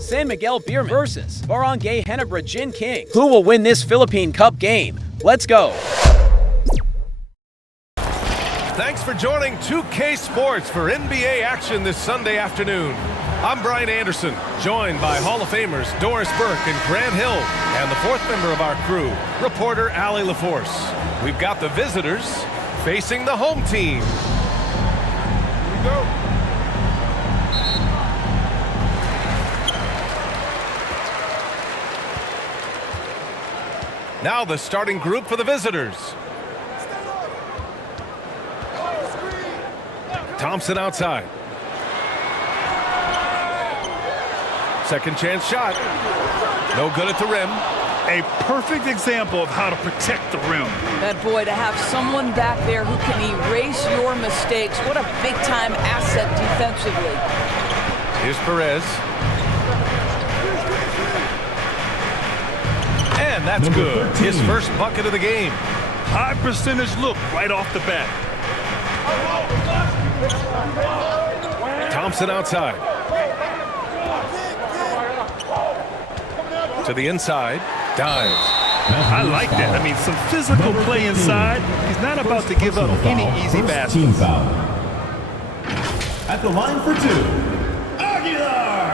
San Miguel Beermen versus Barangay Ginebra Gin Kings. Who will win this Philippine Cup game? Let's go. Thanks for joining 2K Sports for NBA action this Sunday afternoon. I'm Brian Anderson, joined by Hall of Famers Doris Burke and Grant Hill, and the fourth member of our crew, reporter Allie LaForce. We've got the visitors facing the home team. Here we go. Now the starting group for the visitors. Thompson outside. Second chance shot. No good at the rim. A perfect example of how to protect the rim. That boy, to have someone back there who can erase your mistakes. What a big-time asset defensively. Here's Perez. And that's good. His first bucket of the game. High percentage look right off the bat. Thompson outside. To the inside. Dives. I like that. I mean, some physical play inside. He's not about to give up any easy baskets. Team foul. At the line for two, Aguilar.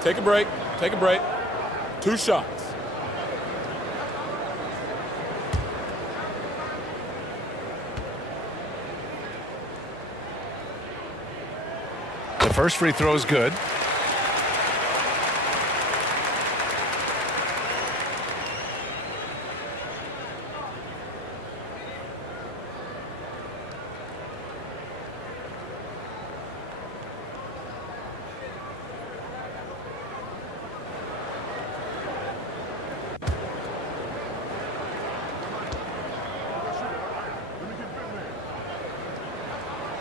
Take a break. Take a break. 2 shots. The first free throw is good.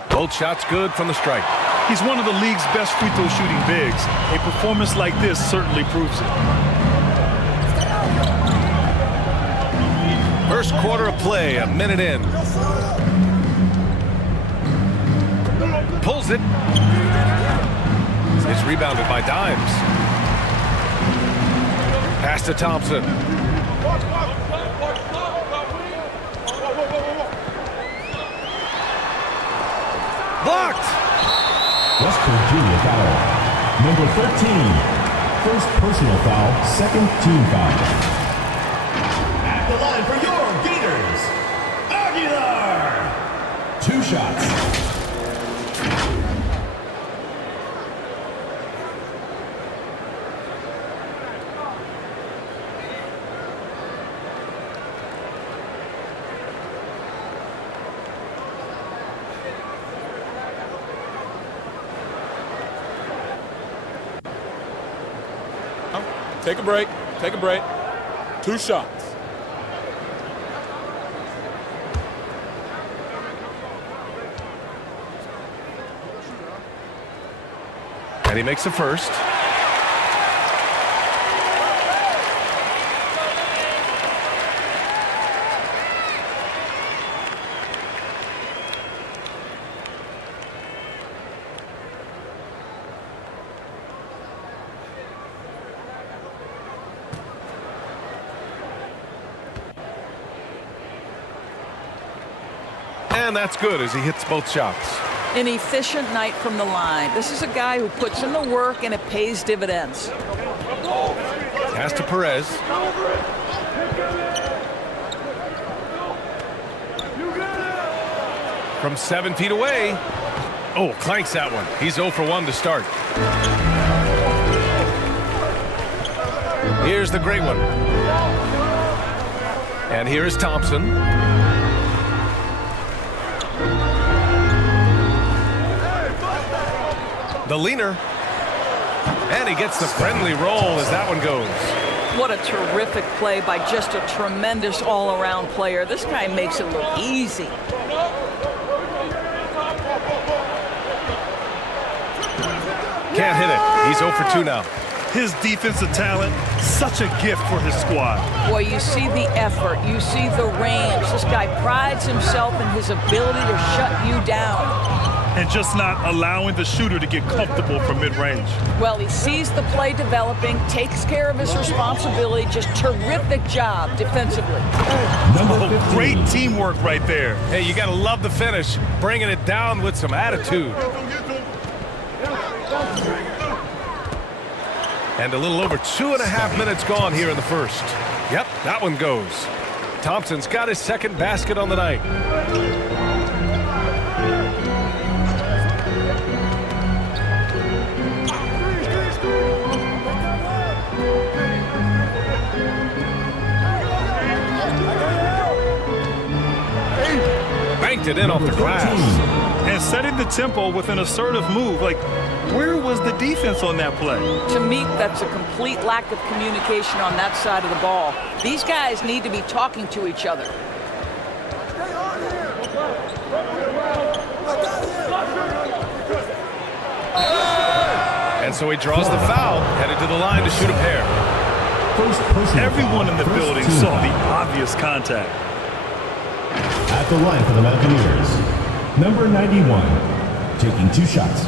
Both shots good from the stripe. He's one of the league's best free throw shooting bigs. A performance like this certainly proves it. First quarter of play, a minute in. Pulls it. It's rebounded by Dimes. Pass to Thompson. Blocked. West Virginia foul. Number 13. First personal foul, second team foul. At the line for your Gators, Aguilar. 2 shots. Take a break. Take a break. 2 shots. And he makes the first. And that's good as he hits both shots. An efficient night from the line. This is a guy who puts in the work and it pays dividends. Pass to Perez. From 7 feet away. Oh, clanks that one. He's 0 for 1 to start. Here's the great one. And here is Thompson. The leaner. And he gets the friendly roll as that one goes. What a terrific play by just a tremendous all-around player. This guy makes it look easy. Can't hit it. He's 0 for 2 now. His defensive talent, such a gift for his squad. Boy, you see the effort, you see the range. This guy prides himself in his ability to shut you down. And just not allowing the shooter to get comfortable from mid-range. Well, he sees the play developing, takes care of his responsibility. Just terrific job defensively. Oh, great teamwork right there. Hey, you got to love the finish, bringing it down with some attitude. And a little over 2.5 minutes gone here in the first. Yep, that one goes. Thompson's got his second basket on the night. Banked it in off the glass. And setting the tempo with an assertive move. Like, where was the defense on that play? To me, that's a complete lack of communication on that side of the ball. These guys need to be talking to each other. And so he draws the foul, headed to the line to shoot a pair. Everyone in the building saw the obvious contact. At the line for the Mountaineers, number 91, taking 2 shots.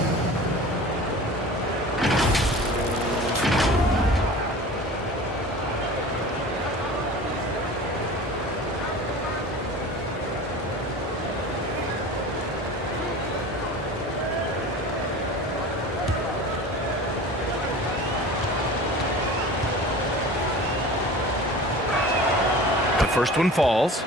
The first one falls.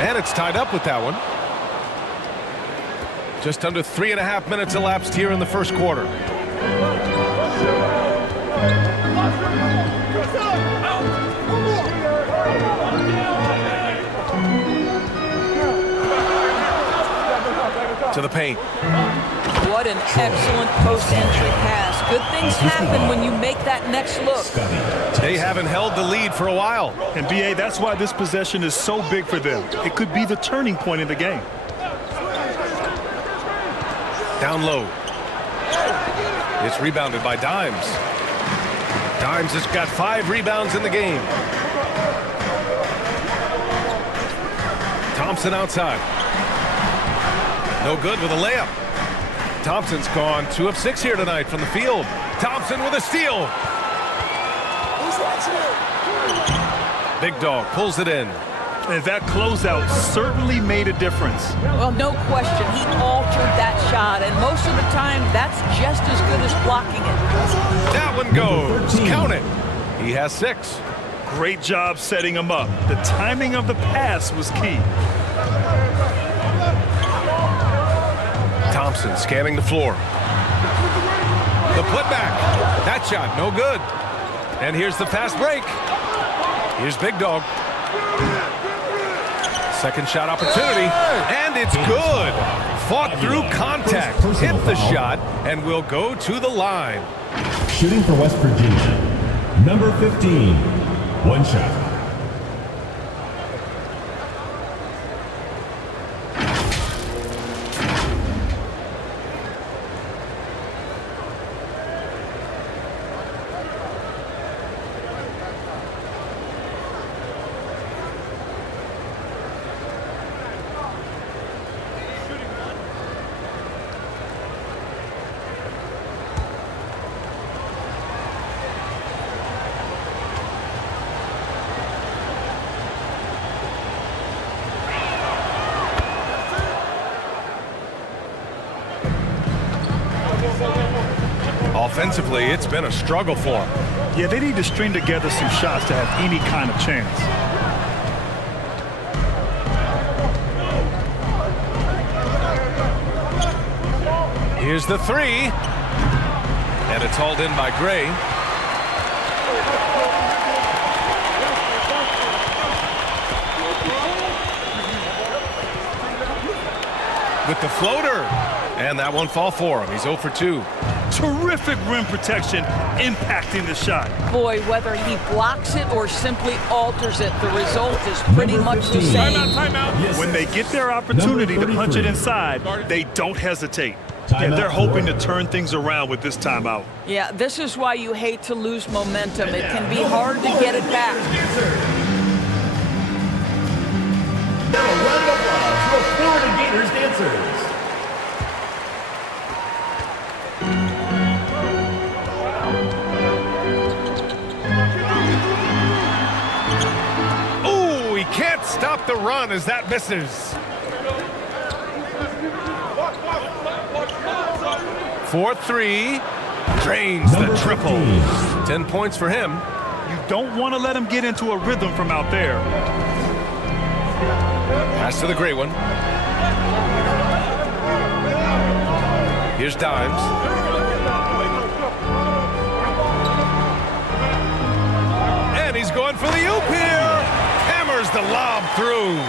And it's tied up with that one. Just under 3.5 minutes elapsed here in the first quarter. To the paint. What an excellent post-entry pass. Good things happen when you make that next look. They haven't held the lead for a while. And BA, that's why this possession is so big for them. It could be the turning point in the game. Down low. It's rebounded by Dimes. Dimes has got 5 rebounds in the game. Thompson outside. No good with a layup. Thompson's gone 2 of 6 here tonight from the field. Thompson with a steal. Big Dog pulls it in. And that closeout certainly made a difference. Well, no question. He altered that shot, and most of the time, that's just as good as blocking it. That one goes. Count it. He has 6. Great job setting him up. The timing of the pass was key. Thompson scanning the floor. The putback. That shot, no good. And here's the fast break. Here's Big Dog. Second shot opportunity, and it's good. Fought through contact, hit the shot, and will go to the line. Shooting for West Virginia, number 15, 1 shot. Offensively, it's been a struggle for him. Yeah, they need to string together some shots to have any kind of chance. Here's the 3. And it's hauled in by Gray. With the floater. And that won't fall for him. He's 0 for 2. Terrific rim protection impacting the shot. Boy, whether he blocks it or simply alters it, the result is pretty much the same. Timeout. When they get their opportunity to punch it inside, they don't hesitate. And they're hoping to turn things around with this timeout. Yeah, this is why you hate to lose momentum. It can be hard to get it back. Now a round of applause for Florida Gators dancers. Oh, he can't stop the run as that misses. 4-3. Drains the triple. 10 points for him. You don't want to let him get into a rhythm from out there. Pass to the gray one. Here's Dimes. And he's going for the oop here. Hammers the lob through.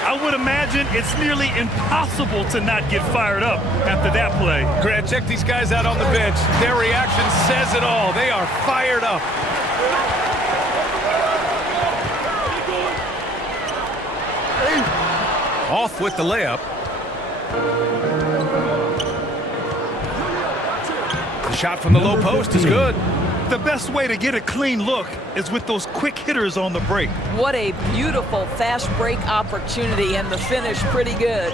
I would imagine it's nearly impossible to not get fired up after that play. Grant, check these guys out on the bench. Their reaction says it all. They are fired up. Off with the layup. The shot from the low post is good. The best way to get a clean look is with those quick hitters on the break. What a beautiful fast break opportunity, and the finish pretty good.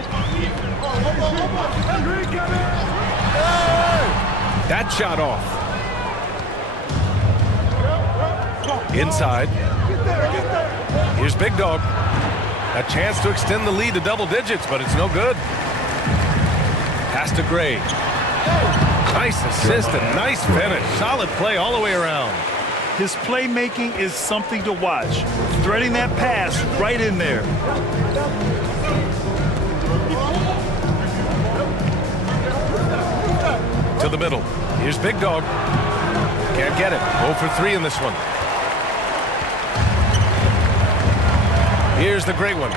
That shot off. Inside. Here's Big Dog. A chance to extend the lead to double digits, but it's no good. Pass to Gray. Nice assist and nice finish. Solid play all the way around. His playmaking is something to watch. Threading that pass right in there. To the middle. Here's Big Dog. Can't get it. 0 for 3 in this one. Here's the great one.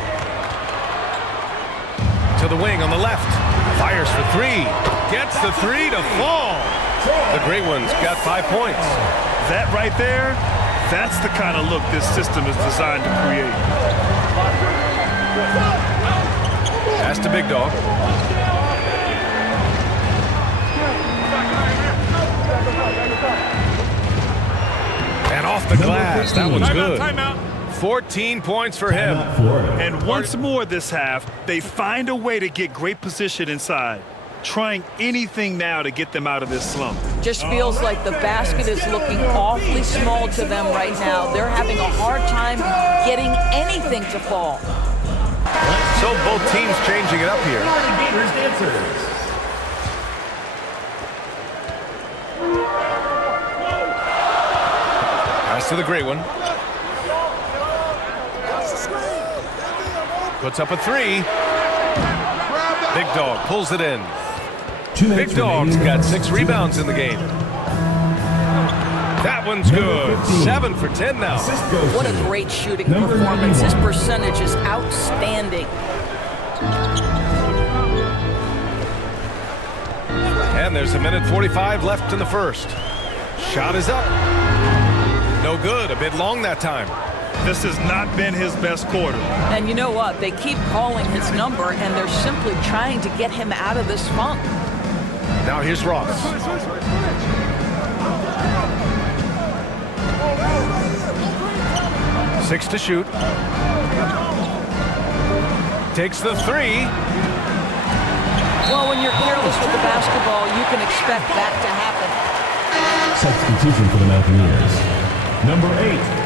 To the wing on the left. Fires for 3. Gets the 3 to fall. The great one's got 5 points. That right there, that's the kind of look this system is designed to create. Pass to Big Dog. And off the glass. That one's good. Timeout. 14 points for him. And once more this half, they find a way to get great position inside. Trying anything now to get them out of this slump. Just feels like the basket is looking awfully small to them right now. They're having a hard time getting anything to fall. So both teams changing it up here. Florida Gators dancers. Pass to the great one. Puts up a 3. Big Dog pulls it in. Big Dog's got 6 rebounds in the game. That one's good. 7 for 10 now. What a great shooting performance. His percentage is outstanding. And there's a minute 45 left in the first. Shot is up. No good. A bit long that time. This has not been his best quarter. And you know what? They keep calling his number, and they're simply trying to get him out of this funk. Now here's Ross. Six to shoot. Takes the 3. Well, when you're careless with the basketball, you can expect that to happen. Substitution for the Mountaineers. Number 8.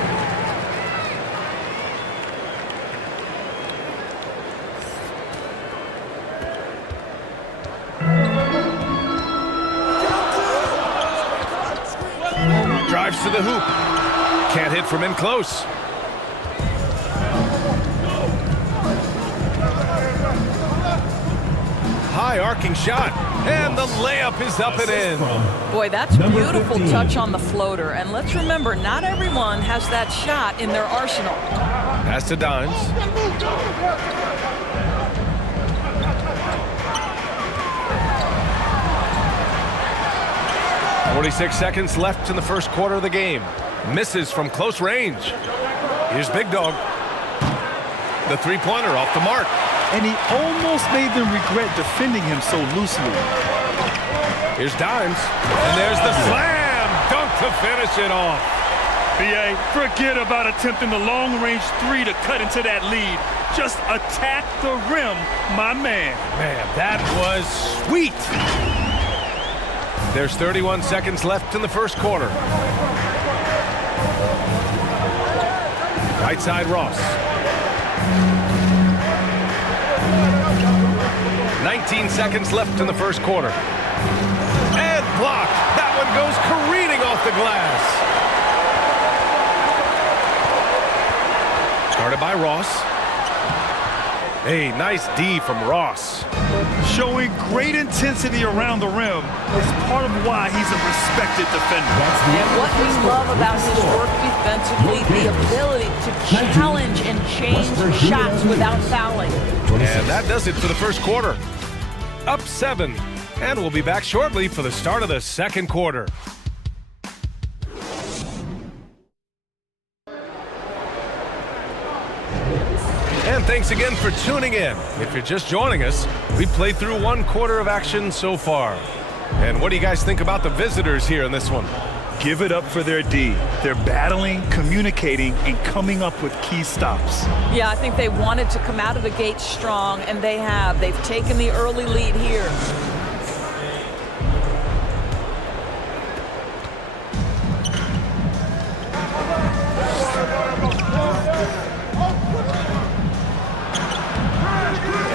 Drives to the hoop. Can't hit from in close. High arcing shot. And the layup is up and in. Boy, that's a beautiful 15. touch on the floater. And let's remember, not everyone has that shot in their arsenal. Pass to Dimes. "46 seconds left in the first quarter of the game. Misses from close range. Here's Big Dog. The three-pointer off the mark. And he almost made them regret defending him so loosely. Here's Dimes. And there's the slam dunk to finish it off. BA, forget about attempting the long-range three to cut into that lead. Just attack the rim, my man. Man, that was sweet. There's 31 seconds left in the first quarter. Right side, Ross. 19 seconds left in the first quarter. And blocked. That one goes careening off the glass. Started by Ross. Hey, nice D from Ross. Showing great intensity around the rim is part of why he's a respected defender. And what we love about his work defensively, the ability to challenge and change shots without fouling. And that does it for the first quarter. Up 7. And we'll be back shortly for the start of the second quarter. And thanks again for tuning in. If you're just joining us, we played through one quarter of action so far. And what do you guys think about the visitors here in this one? Give it up for their D. They're battling, communicating, and coming up with key stops. Yeah, I think they wanted to come out of the gate strong, and they have. They've taken the early lead here.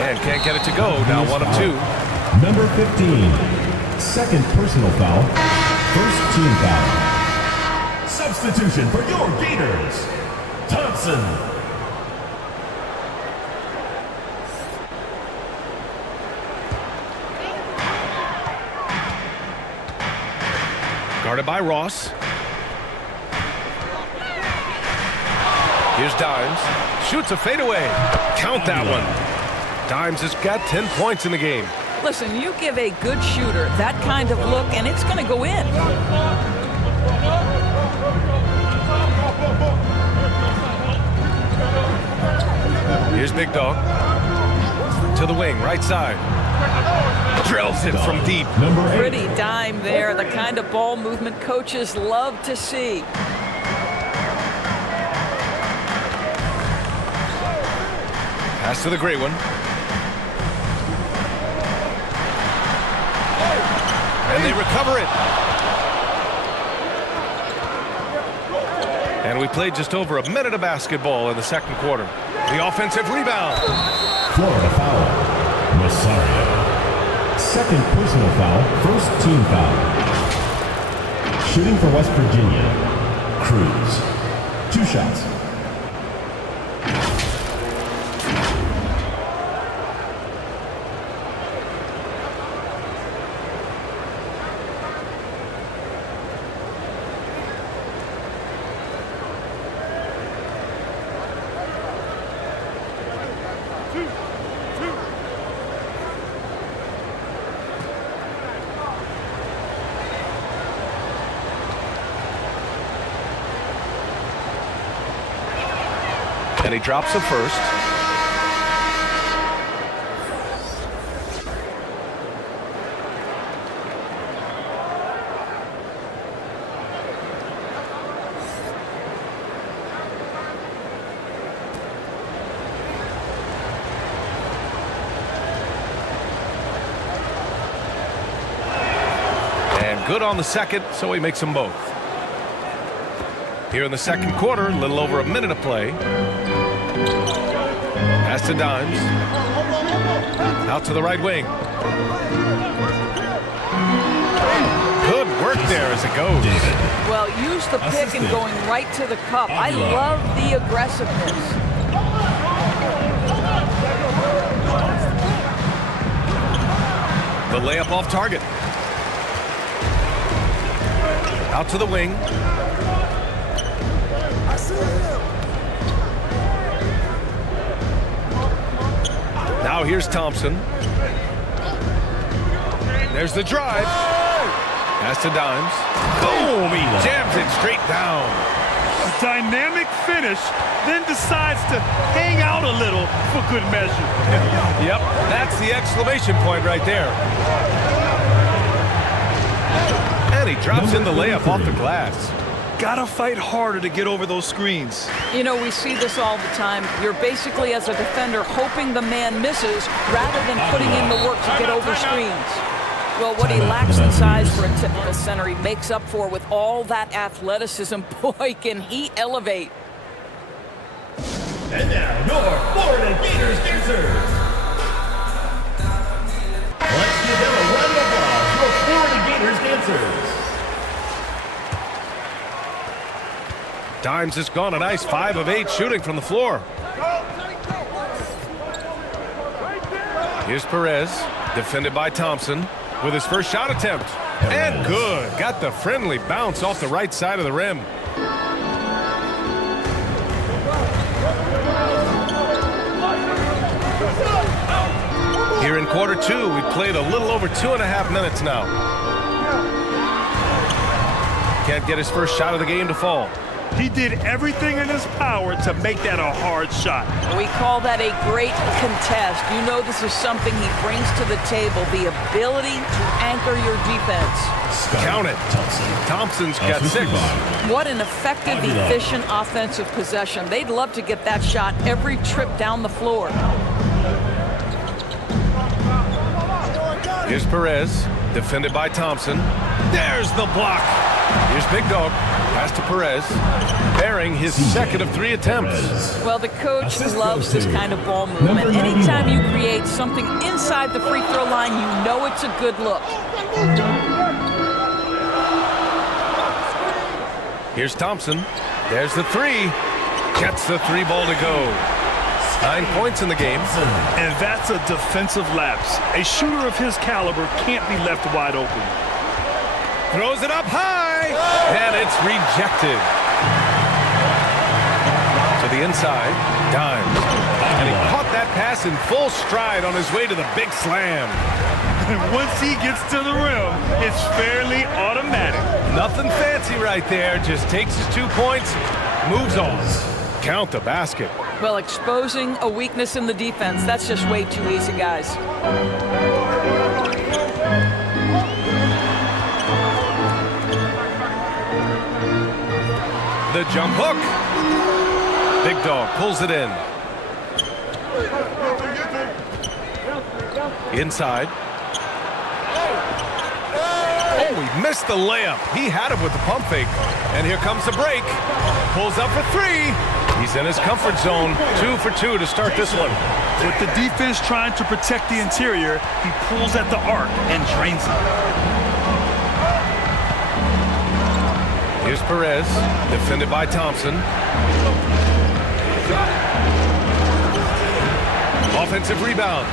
And can't get it to go. Now 1 of 2. Number 15, second personal foul, first team foul. Substitution for your Gators, Thompson. Guarded by Ross. Here's Dimes. Shoots a fadeaway. Count that one. Dimes has got 10 points in the game. Listen, you give a good shooter that kind of look, and it's going to go in. Here's Big Dog. To the wing, right side. Drills it from deep. Number 8. Pretty dime there, the kind of ball movement coaches love to see. Pass to the great one. And they recover it. And we played just over a minute of basketball in the second quarter. The offensive rebound. Florida foul, Rosario. Second personal foul, first team foul. Shooting for West Virginia, Cruz. 2 shots. And he drops the first. And good on the second, so he makes them both. Here in the second quarter, a little over a minute of play. Pass to Dimes. Out to the right wing. Good work there as it goes. Well, use the pick and going right to the cup. I love the aggressiveness. The layup off target. Out to the wing. Now here's Thompson. There's the drive. Pass to Dimes. Boom! He jams it straight down. A dynamic finish, then decides to hang out a little for good measure. Yep, that's the exclamation point right there. And he drops in the layup off the glass. Gotta fight harder to get over those screens. You know, we see this all the time. You're basically, as a defender, hoping the man misses rather than putting in the work to get over screens. Well, what he lacks in size for a typical center, he makes up for with all that athleticism. Boy, can he elevate. And now, your Florida Gators dancers. Let's give them a round of applause for Florida Gators dancers. Dimes has gone a nice 5 of 8 shooting from the floor. Here's Perez, defended by Thompson, with his first shot attempt. And good. Got the friendly bounce off the right side of the rim. Here in quarter 2, we played a little over 2.5 minutes now. Can't get his first shot of the game to fall. He did everything in his power to make that a hard shot. We call that a great contest. You know this is something he brings to the table, the ability to anchor your defense. Count it. Thompson's got 6. What an effective, efficient offensive possession. They'd love to get that shot every trip down the floor. Here's Perez, defended by Thompson. There's the block. Here's Big Dog. Pass to Perez, bearing his second of 3 attempts. Well, the coach loves this kind of ball movement. Anytime you create something inside the free throw line, you know it's a good look. Here's Thompson. There's the 3. Gets the 3 ball to go. 9 points in the game. And that's a defensive lapse. A shooter of his caliber can't be left wide open. Throws it up high, and it's rejected. To the inside, Dimes. And he caught that pass in full stride on his way to the big slam. And once he gets to the rim, it's fairly automatic. Nothing fancy right there, just takes his 2 points, moves on. Count the basket. Well, exposing a weakness in the defense, that's just way too easy, guys. The jump hook. Big Dog pulls it in. Inside. Oh, he missed the layup. He had it with the pump fake. And here comes the break. Pulls up for 3. He's in his comfort zone. 2 for 2 to start this one. With the defense trying to protect the interior, he pulls at the arc and drains it. Here's Perez, defended by Thompson. Offensive rebound.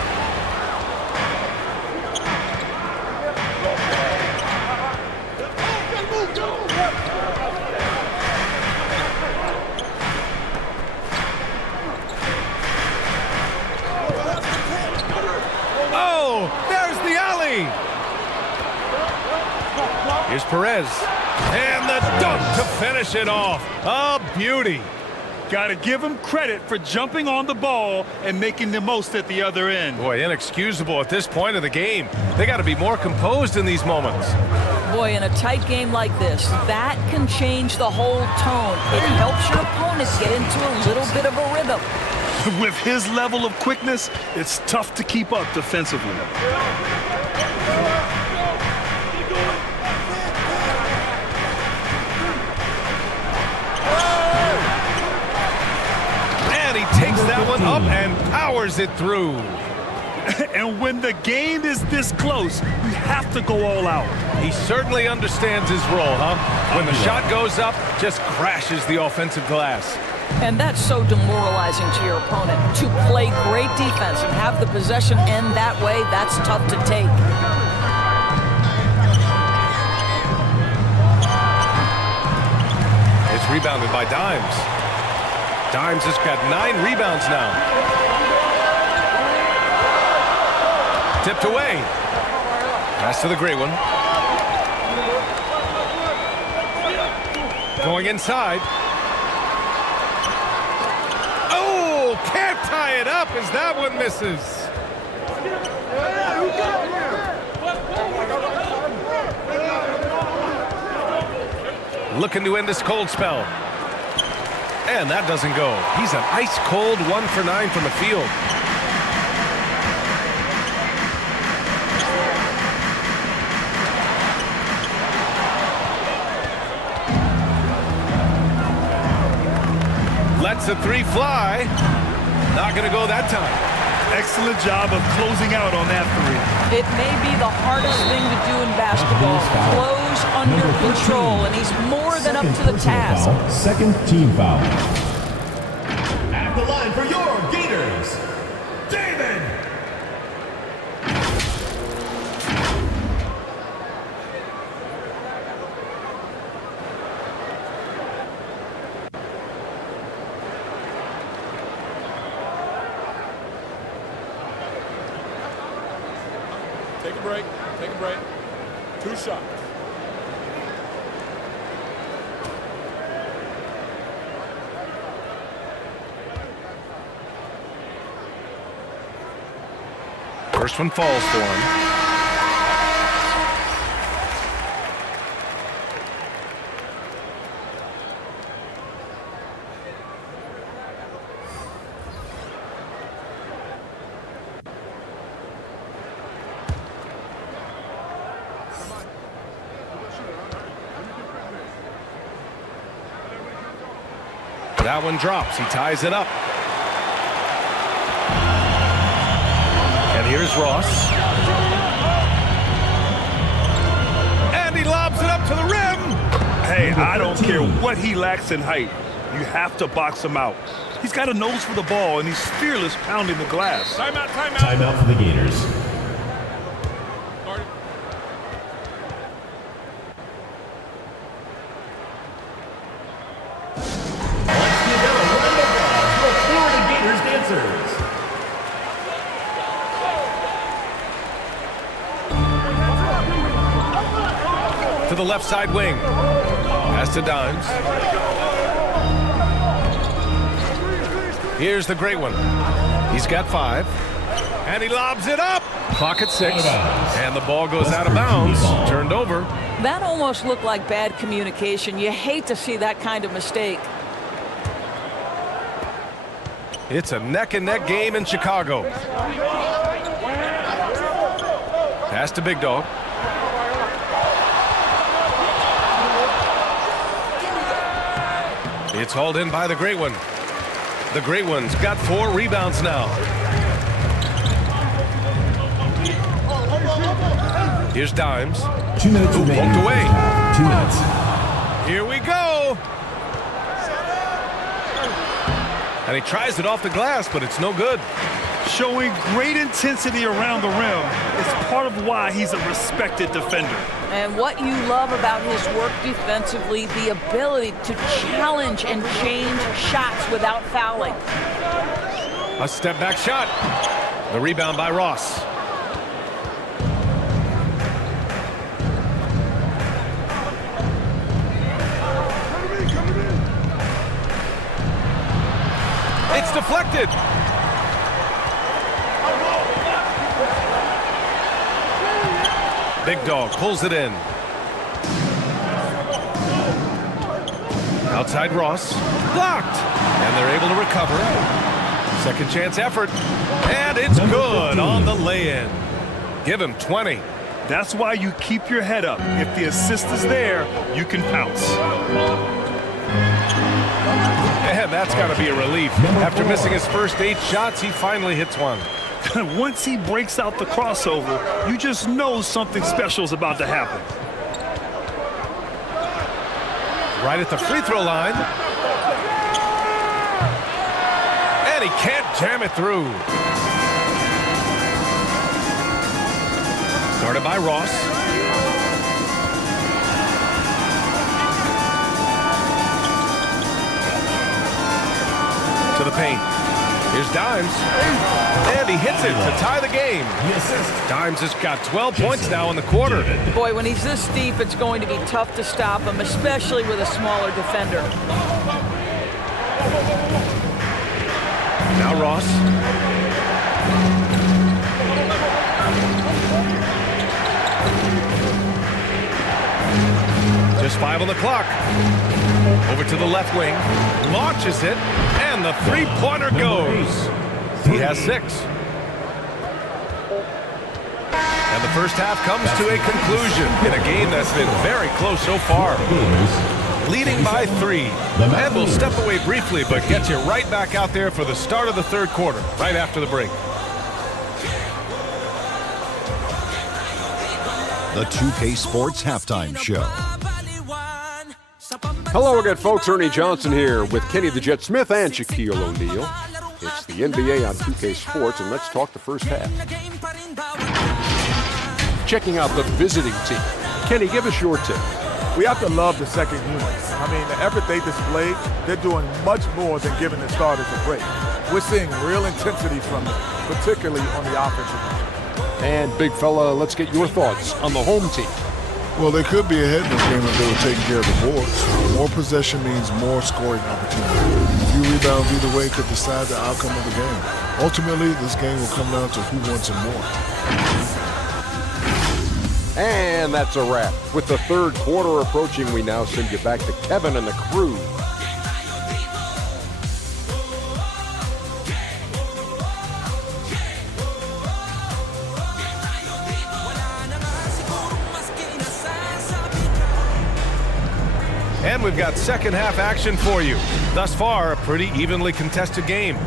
Oh, there's the alley. Here's Perez. And the dunk to finish it off. A beauty. Got to give him credit for jumping on the ball and making the most at the other end. Boy, inexcusable at this point of the game. They got to be more composed in these moments. Boy, in a tight game like this, that can change the whole tone. It helps your opponent get into a little bit of a rhythm. With his level of quickness, it's tough to keep up defensively. Takes that one up and powers it through. And when the game is this close, you have to go all out. He certainly understands his role, huh? When the shot goes up, just crashes the offensive glass. And that's so demoralizing to your opponent. To play great defense and have the possession end that way, that's tough to take. rebounded by Dimes. Dimes has got 9 rebounds now. Tipped away. Pass to the great one. Going inside. Oh, can't tie it up as that one misses. Looking to end this cold spell. And that doesn't go. He's an ice cold 1 for 9 from the field. Lets the 3 fly. Not going to go that time. Excellent job of closing out on that 3. It may be the hardest thing to do in basketball. Close under control, and he's more than up to the task. Second team foul. At the line for your Gators, David. Take a break. Take a break. 2 shots. First one falls for him. That one drops. He ties it up. And here's Ross. And he lobs it up to the rim. Hey, I don't care what he lacks in height. You have to box him out. He's got a nose for the ball, and he's fearless pounding the glass. Timeout, timeout. Timeout for the Gators. Sorry. Let's give it a round of applause for Florida Gators dancers. To the left side wing. Pass to Dimes. Here's the great one. He's got 5. And he lobs it up. Clock at 6. And the ball goes out of bounds. Turned over. That almost looked like bad communication. You hate to see that kind of mistake. It's a neck-and-neck game in Chicago. Pass to Big Dog. It's hauled in by the great one. The great one's got 4 rebounds now. Here's Dimes. 2 minutes remaining. Poked away. 2 minutes. Here we go. And he tries it off the glass, but it's no good. Showing great intensity around the rim is part of why he's a respected defender. And what you love about his work defensively, the ability to challenge and change shots without fouling. A step back shot. The rebound by Ross. It's deflected. Big Dog pulls it in. Outside Ross. Blocked. And they're able to recover. Second chance effort. And it's good on the lay-in. Give him 20. That's why you keep your head up. If the assist is there, you can pounce. And that's got to be a relief. After missing his first 8 shots, he finally hits one. Once he breaks out the crossover, you just know something special is about to happen. Right at the free throw line. And he can't jam it through. Guarded by Ross. to the paint. Here's Dimes. And he hits it to tie the game. Dimes has got 12 points now in the quarter. Boy, when he's this deep, it's going to be tough to stop him, especially with a smaller defender. Now Ross. Just 5 on the clock. Over to the left wing. Launches it. And the three-pointer goes. He has 6. And the first half comes to a conclusion in a game that's been very close so far. Leading by 3. And we'll step away briefly, but get you right back out there for the start of the third quarter, right after the break. The 2K Sports Halftime Show. Hello again, folks. Ernie Johnson here with Kenny the Jet Smith and Shaquille O'Neal. It's the NBA on 2K Sports, and let's talk the first half. Checking out the visiting team. Kenny, give us your tip. We have to love the second unit. I mean, the effort they displayed, they're doing much more than giving the starters a break. We're seeing real intensity from them, particularly on the offensive end. And, big fella, let's get your thoughts on the home team. Well, they could be ahead in this game if they were taking care of the boards. More possession means more scoring opportunity. A few rebounds either way could decide the outcome of the game. Ultimately, this game will come down to who wants it more. And that's a wrap. With the third quarter approaching, we now send you back to Kevin and the crew. And we've got second half action for you. Thus far, a pretty evenly contested game.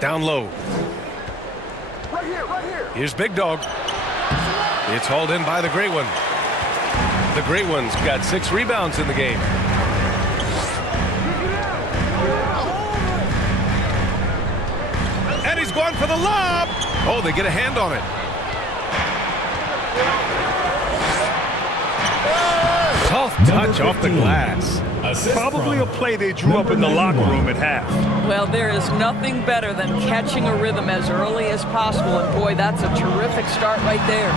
Down low. Right here. Here's Big Dog. It's hauled in by the Great One. The Great One's got 6 rebounds in the game. And he's going for the lob. Oh, they get a hand on it. Soft touch off the glass. Probably a play they drew up in the locker room at half. Well, there is nothing better than catching a rhythm as early as possible, and boy, that's a terrific start right there.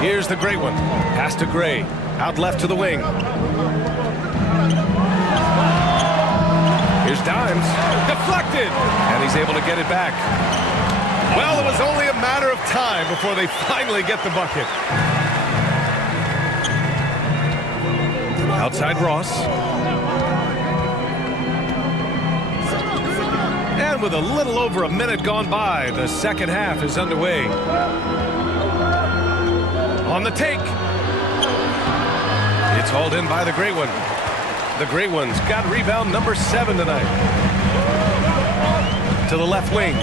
Here's the Great One. Pass to Gray. Out left to the wing. Here's Dimes. Deflected. And he's able to get it back. Well, it was only a matter of time before they finally get the bucket. Outside Ross. And with a little over a minute gone by, the second half is underway. On the take. It's hauled in by the Great One. The Great One's got rebound number 7 tonight. To the left wing.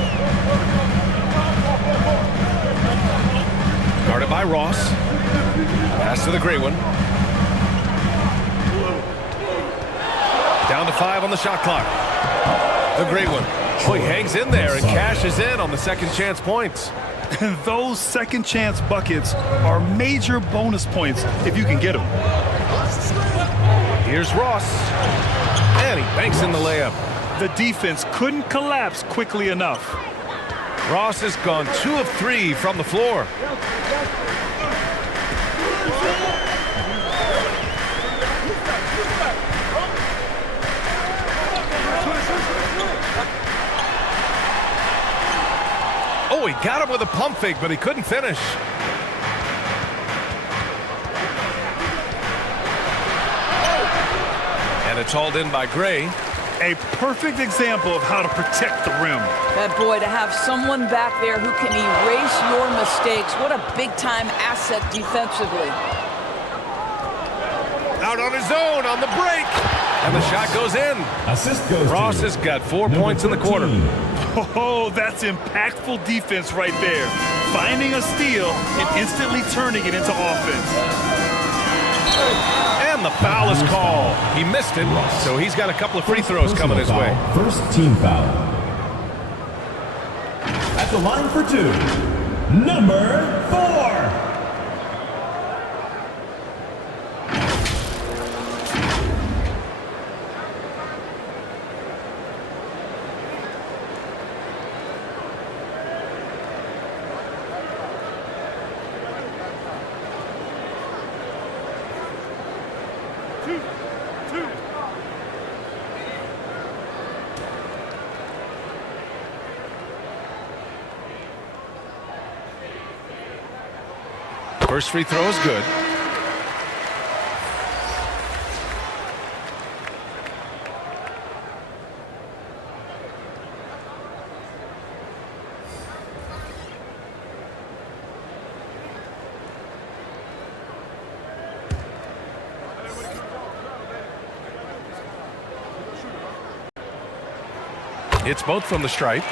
Guarded by Ross. Pass to the Great One. Down to 5 on the shot clock. The Great One. Boy, hangs in there and cashes in on the second chance points. And those second chance buckets are major bonus points if you can get them. Here's Ross. And he banks in the layup. The defense couldn't collapse quickly enough. Ross has gone 2 of 3 from the floor. Oh, he got him with a pump fake, but he couldn't finish. And it's hauled in by Gray. A perfect example of how to protect the rim. That boy, to have someone back there who can erase your mistakes, what a big-time asset defensively. Out on his own on the break. And the shot goes in. Assist goes Ross to has got 4 points in the quarter. Oh, that's impactful defense right there. Finding a steal and instantly turning it into offense. And the foul is called. He missed it, so he's got a couple of free throws coming his way. First team foul. At the line for two, number 4. First free throw is good. It's both from the stripe.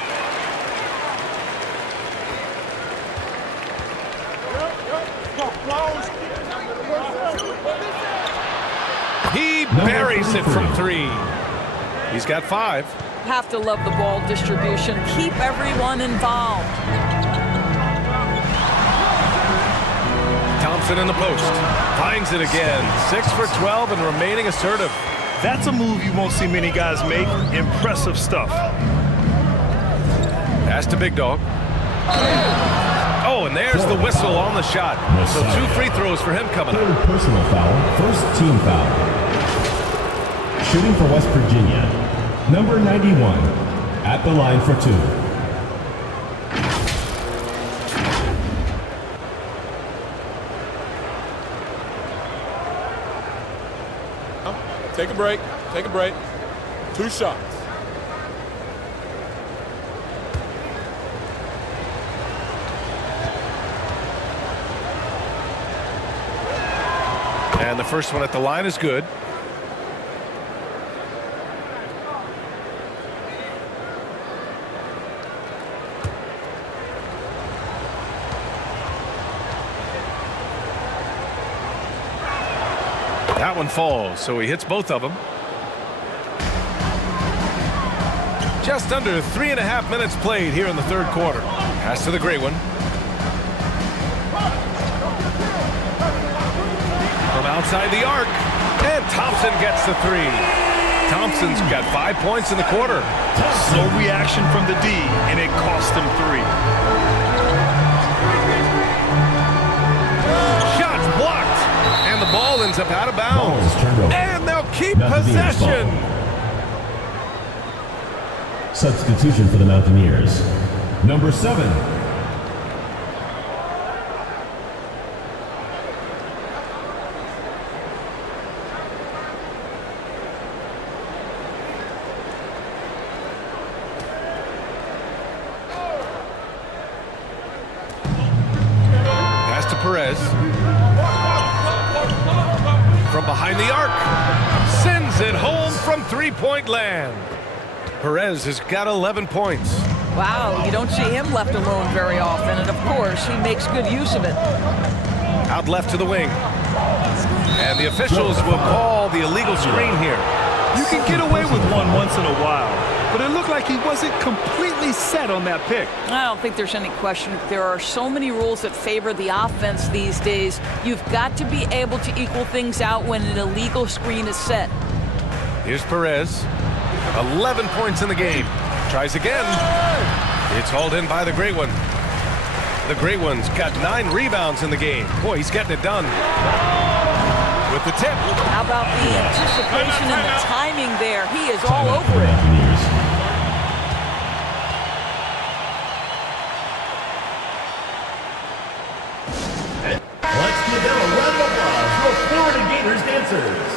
He buries it from 3. He's got 5. Have to love the ball distribution. Keep everyone involved. Thompson in the post. Finds it again. 6 for 12 and remaining assertive. That's a move you won't see many guys make. Impressive stuff. Pass to Big Dog. Oh, and there's the whistle on the shot. So 2 free throws for him coming up. Third personal foul, first team foul. Shooting for West Virginia, number 91, at the line for 2. Take a break. Take a break. 2 shots. And the first one at the line is good. That one falls, so he hits both of them. Just under 3.5 minutes played here in the third quarter. Pass to the gray one. From outside the arc, and Thompson gets the 3. Thompson's got 5 points in the quarter. Slow reaction from the D, and it cost him 3. Shot blocked, and the ball ends up out of bounds. And they'll keep possession. Substitution for the Mountaineers, number 7. Pass to Perez. From behind the arc. Sends it home from three-point land. Perez has got 11 points. Wow, you don't see him left alone very often, and of course, he makes good use of it. Out left to the wing. And the officials will call the illegal screen here. You can get away with one once in a while, but it looked like he wasn't completely set on that pick. I don't think there's any question. There are so many rules that favor the offense these days. You've got to be able to equal things out when an illegal screen is set. Here's Perez. 11 points in the game. Tries again. It's hauled in by the Great One. The Great One's got 9 rebounds in the game. Boy, he's getting it done. With the tip. How about the anticipation and the timing there? He is all over it. Let's give them a round of applause for Florida Gators dancers.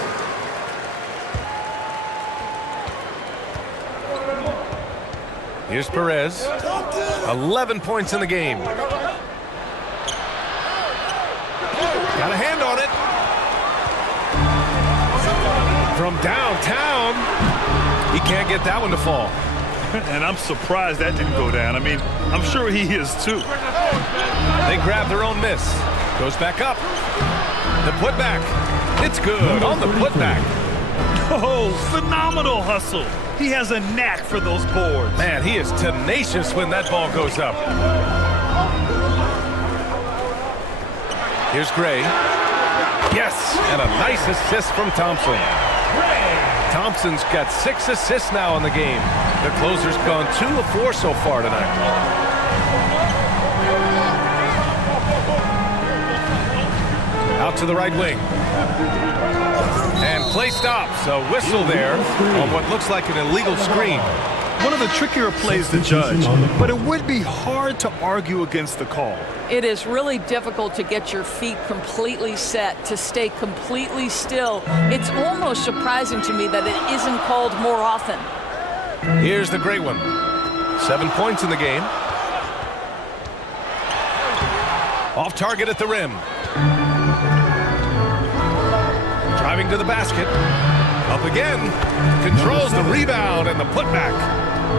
Here's Perez. 11 points in the game. Got a hand on it. From downtown. He can't get that one to fall. And I'm surprised that didn't go down. I mean, I'm sure he is too. They grab their own miss. Goes back up. The putback. It's good on the putback. Oh, phenomenal hustle. He has a knack for those boards. Man, he is tenacious when that ball goes up. Here's Gray. Yes, and a nice assist from Thompson. Thompson's got 6 assists now in the game. The closer's gone 2 of 4 so far tonight. Out to the right wing. And play stops. A whistle there on what looks like an illegal screen. One of the trickier plays to judge, but it would be hard to argue against the call. It is really difficult to get your feet completely set, to stay completely still. It's almost surprising to me that it isn't called more often. Here's the great one. 7 points in the game. Off target at the rim. Driving to the basket. Up again. Controls the rebound and the putback.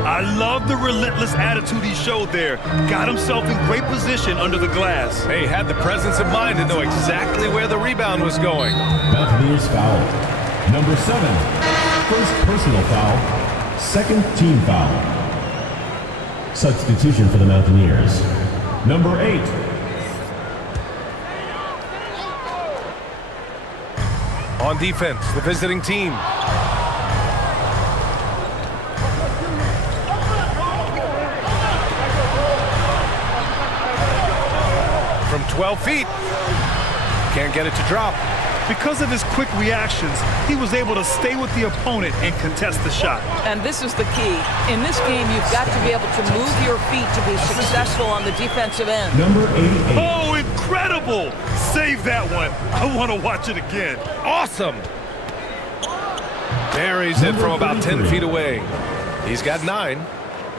I love the relentless attitude he showed there. Got himself in great position under the glass. He had the presence of mind to know exactly where the rebound was going. Mountaineers foul. Number 7, first personal foul, second team foul. Substitution for the Mountaineers. Number 8. On defense, the visiting team. From 12 feet. Can't get it to drop. Because of his quick reactions, he was able to stay with the opponent and contest the shot. And this is the key. In this game, you've got to be able to move your feet to be successful on the defensive end. Number 88. Oh, incredible! Save that one. I want to watch it again. Awesome. Buries it from about 10 feet away. He's got 9.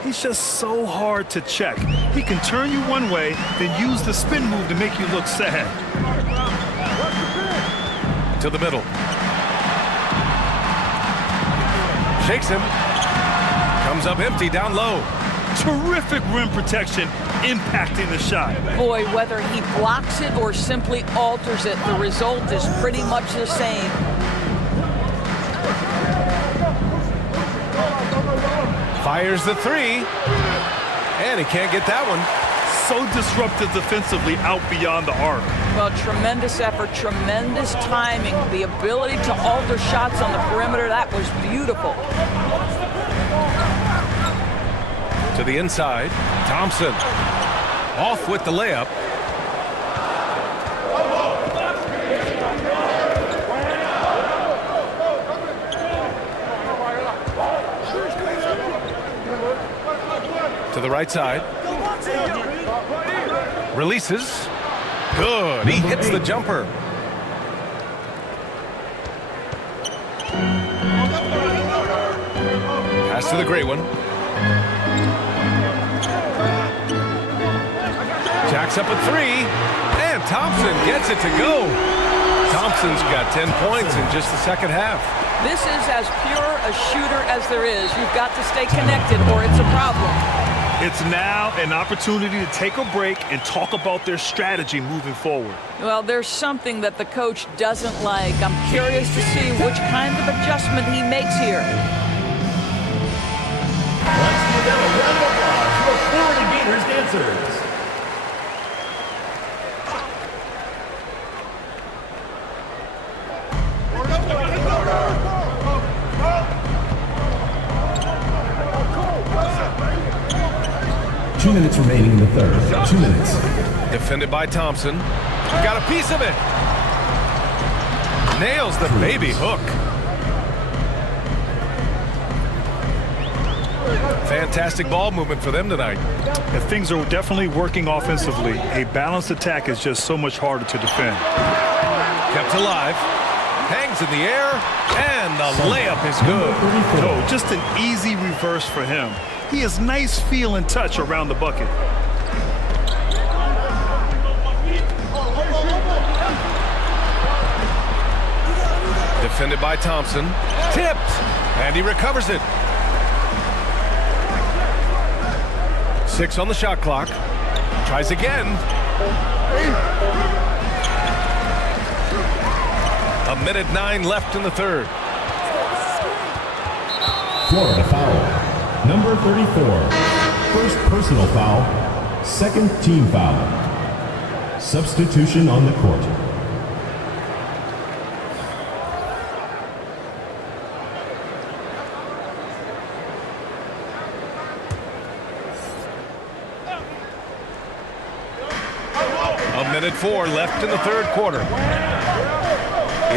He's just so hard to check. He can turn you one way, then use the spin move to make you look sad. To the middle. Shakes him. Comes up empty down low. Terrific rim protection, impacting the shot. Boy, whether he blocks it or simply alters it, the result is pretty much the same. Fires the 3. And he can't get that one. So disruptive defensively out beyond the arc. Well, tremendous effort, tremendous timing, the ability to alter shots on the perimeter. That was beautiful. To the inside. Thompson. Off with the layup. To the right side. Releases. Good. He hits the jumper. Pass to the great one. Jacks up a 3. And Thompson gets it to go. Thompson's got 10 points in just the second half. This is as pure a shooter as there is. You've got to stay connected or it's a problem. It's now an opportunity to take a break and talk about their strategy moving forward. Well, there's something that the coach doesn't like. I'm curious to see which kind of adjustment he makes here. Let's give them a round of applause for Florida Gators dancers. Two minutes remaining in the third. 2 minutes. Defended by Thompson. Got a piece of it. Nails the baby hook. Fantastic ball movement for them tonight. If things are definitely working offensively, a balanced attack is just so much harder to defend. Kept alive. Hangs in the air. And the layup is good. No, just an easy reverse for him. He has nice feel and touch around the bucket. Defended by Thompson. Tipped. And he recovers it. 6 on the shot clock. Tries again. A minute 9 left in the third. Florida foul. Number 34. First personal foul. Second team foul. Substitution on the court. A minute 4 left in the third quarter.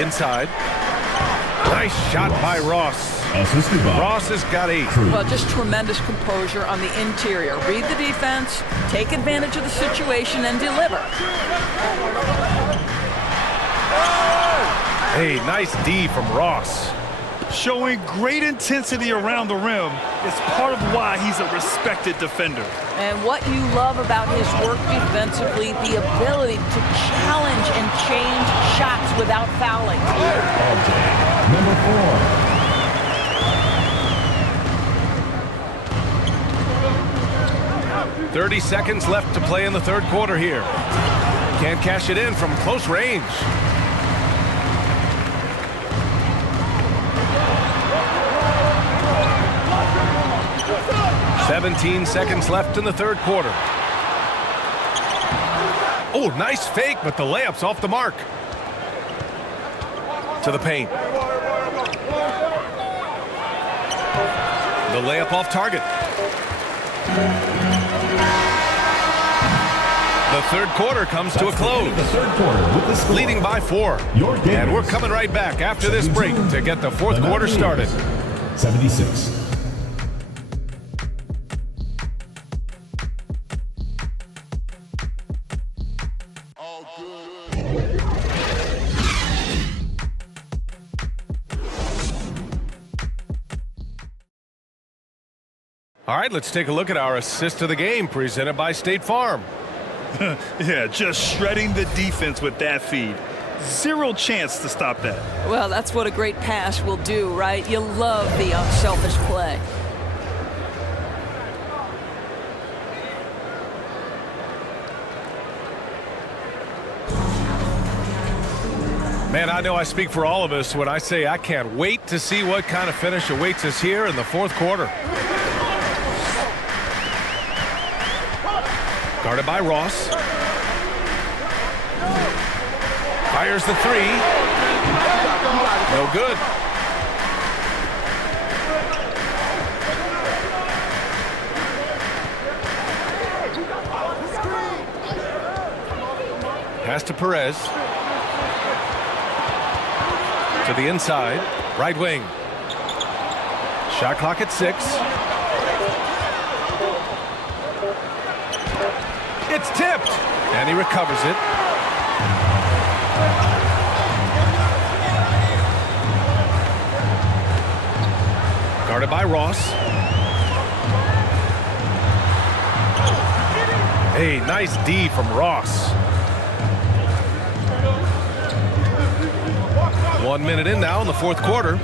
Inside. Nice shot by Ross. Ross has got 8. Well, just tremendous composure on the interior. Read the defense, take advantage of the situation, and deliver. Hey, nice D from Ross. Showing great intensity around the rim is part of why he's a respected defender. And what you love about his work defensively, the ability to challenge and change shots without fouling. Number 4. 30 seconds left to play in the third quarter here. Can't cash it in from close range. 17 seconds left in the third quarter. Oh, nice fake, but the layup's off the mark. To the paint. The layup off target. The third quarter comes to a close. The third quarter with the score. Leading by 4. And we're coming right back after this break to get the fourth quarter started. 76. All right, let's take a look at our assist of the game presented by State Farm. Yeah, just shredding the defense with that feed. Zero chance to stop that. Well, that's what a great pass will do, right? You love the unselfish play. Man, I know I speak for all of us when I say I can't wait to see what kind of finish awaits us here in the fourth quarter. Guarded by Ross. Fires the 3. No good. Pass to Perez. To the inside. Right wing. Shot clock at 6. It's tipped, and he recovers it. Guarded by Ross. Hey, nice D from Ross. 1 minute in now in the fourth quarter.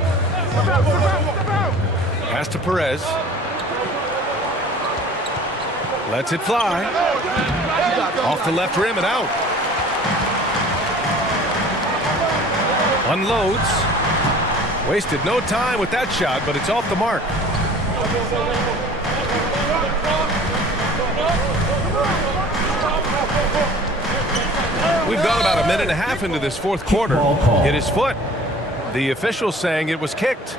Pass to Perez. Lets it fly. Off the left rim and out. Unloads. Wasted no time with that shot, but it's off the mark. We've gone about a minute and a half into this fourth quarter. Hit his foot. The official saying it was kicked.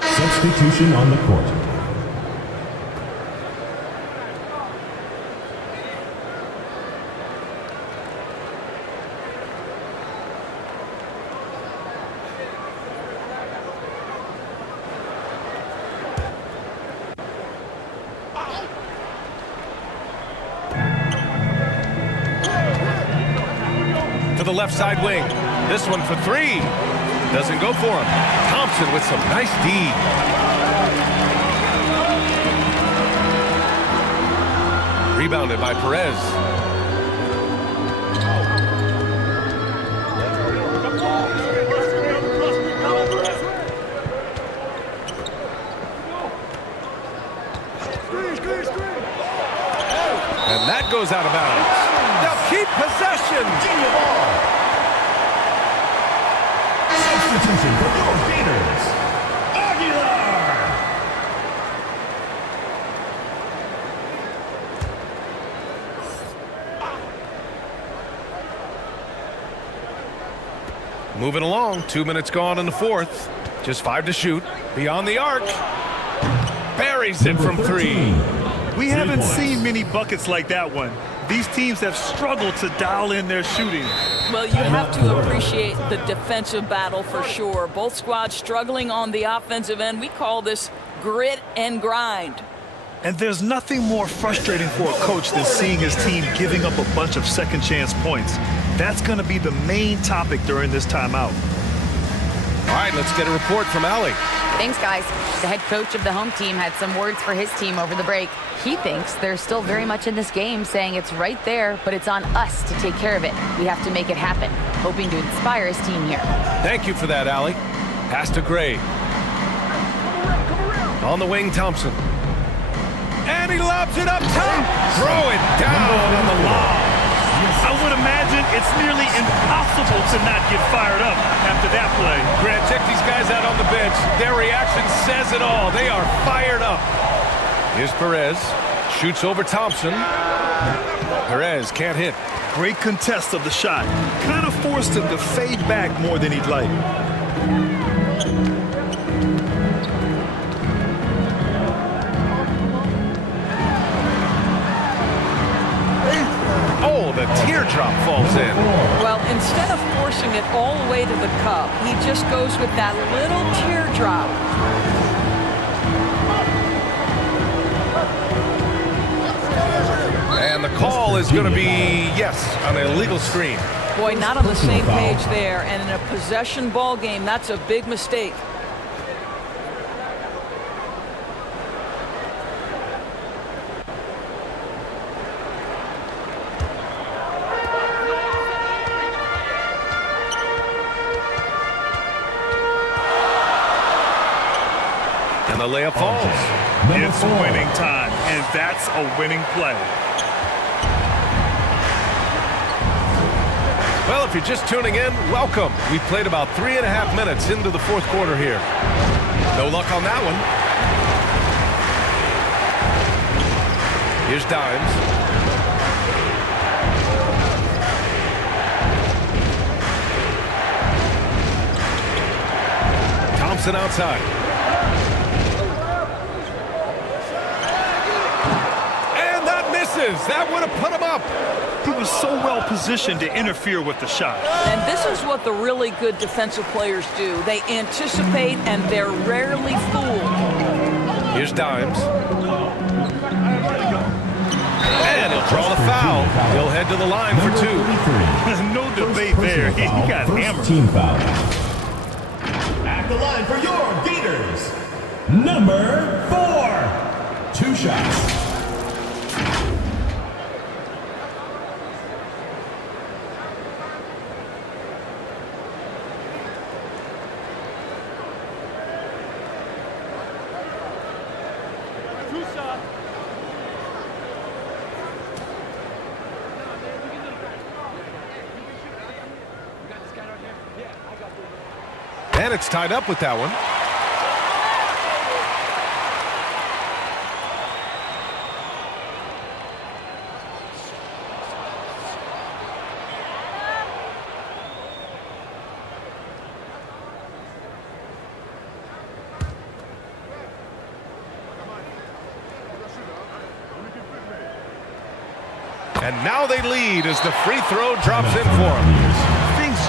Substitution on the court. To the left side wing. This one for 3. Doesn't go for him. Thompson with some nice D. Rebounded by Perez. And that goes out of bounds. Now keep possession. Substitution for your Gators. Aguilar. Moving along, 2 minutes gone in the fourth. Just 5 to shoot. Beyond the arc. Buries it from 3. We haven't seen many buckets like that one. These teams have struggled to dial in their shooting. Well, you have to appreciate the defensive battle for sure. Both squads struggling on the offensive end. We call this grit and grind. And there's nothing more frustrating for a coach than seeing his team giving up a bunch of second chance points. That's going to be the main topic during this timeout. All right, let's get a report from Allie. Thanks, guys. The head coach of the home team had some words for his team over the break. He thinks they're still very much in this game, saying it's right there, but it's on us to take care of it. We have to make it happen, hoping to inspire his team here. Thank you for that, Allie. Pass to Gray. On the wing, Thompson. And he lobs it up top. Throw it down on the lob. I would imagine it's nearly impossible to not get fired up after that play. Grant, check these guys out on the bench. Their reaction says it all. They are fired up. Here's Perez. Shoots over Thompson. Perez can't hit. Great contest of the shot. Kind of forced him to fade back more than he'd like. Oh, the teardrop falls in. Well, instead of forcing it all the way to the cup, he just goes with that little teardrop. And the call is going to be, yes, an illegal screen. Boy, not on the same page there. And in a possession ball game, that's a big mistake. And the layup falls. It's winning time, and that's a winning play. Well, if you're just tuning in, welcome. We've played about 3.5 minutes into the fourth quarter here. No luck on that one. Here's Dimes. Thompson outside. That would have put him up. He was so well positioned to interfere with the shot. And this is what the really good defensive players do. They anticipate and they're rarely fooled. Here's Dimes. And he'll draw the foul. He'll head to the line for 2. No debate there. He got hammered. Team foul. At the line for your Gators, number 4. 2 shots. And it's tied up with that one. And now they lead as the free throw drops in for them.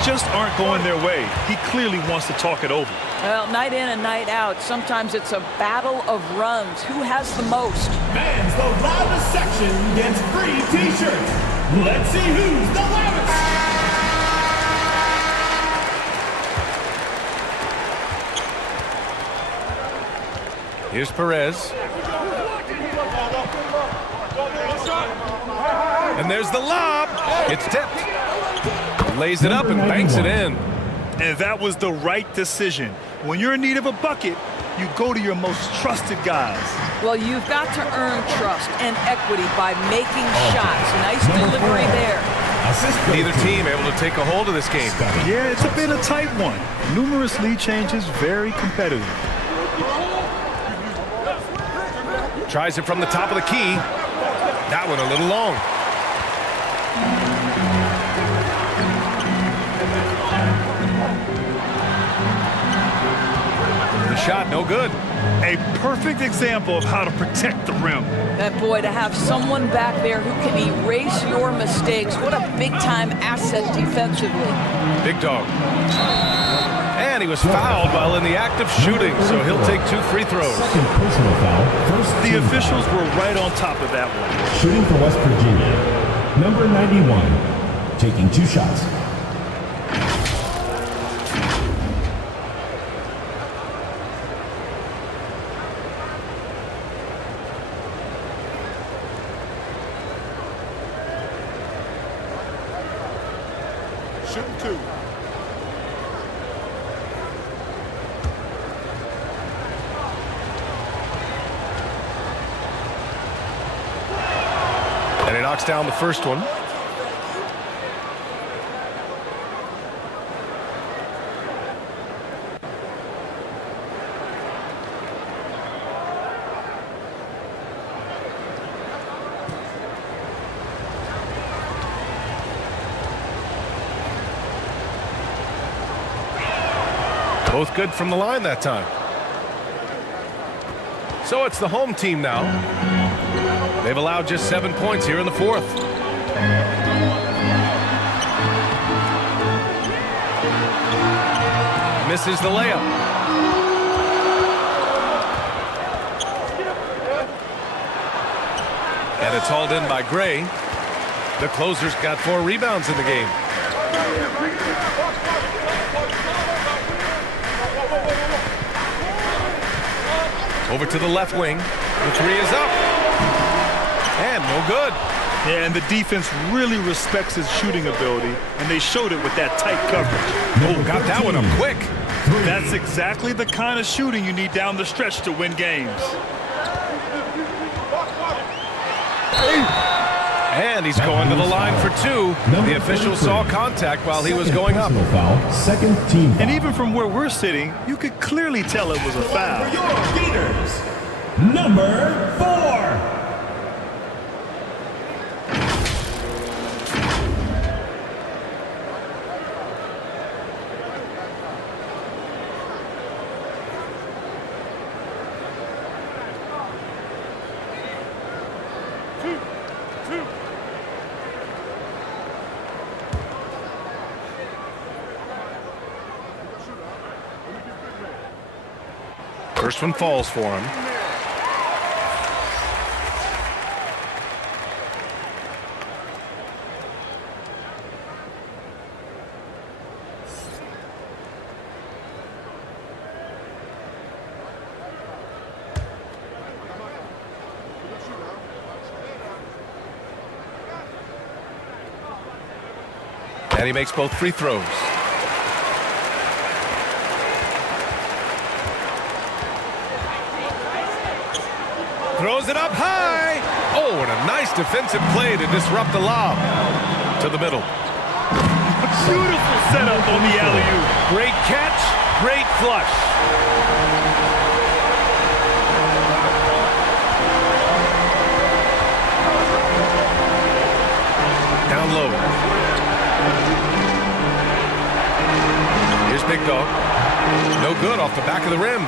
Just aren't going their way. He clearly wants to talk it over. Well, night in and night out, sometimes it's a battle of runs. Who has the most? Fans, the loudest section gets free t-shirts. Let's see who's the loudest. Here's Perez. And there's the lob. It's tipped. Lays it up and banks it in. And that was the right decision. When you're in need of a bucket, you go to your most trusted guys. Well, you've got to earn trust and equity by making shots. Nice delivery there. Neither team able to take a hold of this game. Yeah, it's a bit of a tight one. Numerous lead changes, very competitive. Tries it from the top of the key. That one a little long. shot, no good. A perfect example of how to protect the rim. And boy, to have someone back there who can erase your mistakes, what a big-time asset defensively. Big dog. And he was fouled while in the act of shooting, so he'll take 2 free throws. Second personal foul. First The team officials foul. were right on top of that one. Shooting for West Virginia. Number 91. Taking 2 shots. Shooting 2. And he knocks down the first one. Both good from the line that time. So it's the home team now. They've allowed just 7 points here in the fourth. Misses the layup. And it's hauled in by Gray. The closer's got 4 rebounds in the game. Over to the left wing. The 3 is up. And no good. Yeah, and the defense really respects his shooting ability, and they showed it with that tight coverage. Oh, got that one up quick. That's exactly the kind of shooting you need down the stretch to win games. And he's going to the line for 2. The official saw contact while he was going up. Foul. Second team foul. And even from where we're sitting, you could clearly tell it was a foul. Number 4. First one falls for him. And he makes both free throws. Throws it up high. Oh, and a nice defensive play to disrupt the lob. To the middle. A beautiful setup on the alley-oop. Great catch, great flush. Down low. Here's Big Dog. No good off the back of the rim.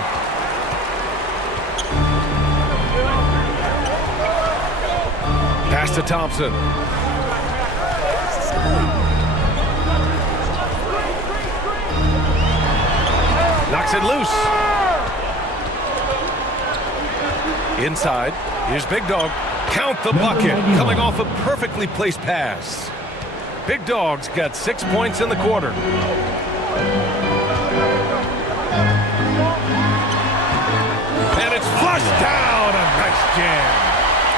Pass to Thompson. Knocks it loose. Inside. Here's Big Dog. Count the bucket. Coming off a perfectly placed pass. Big Dog's got 6 points in the quarter. And it's flushed down. A nice jam.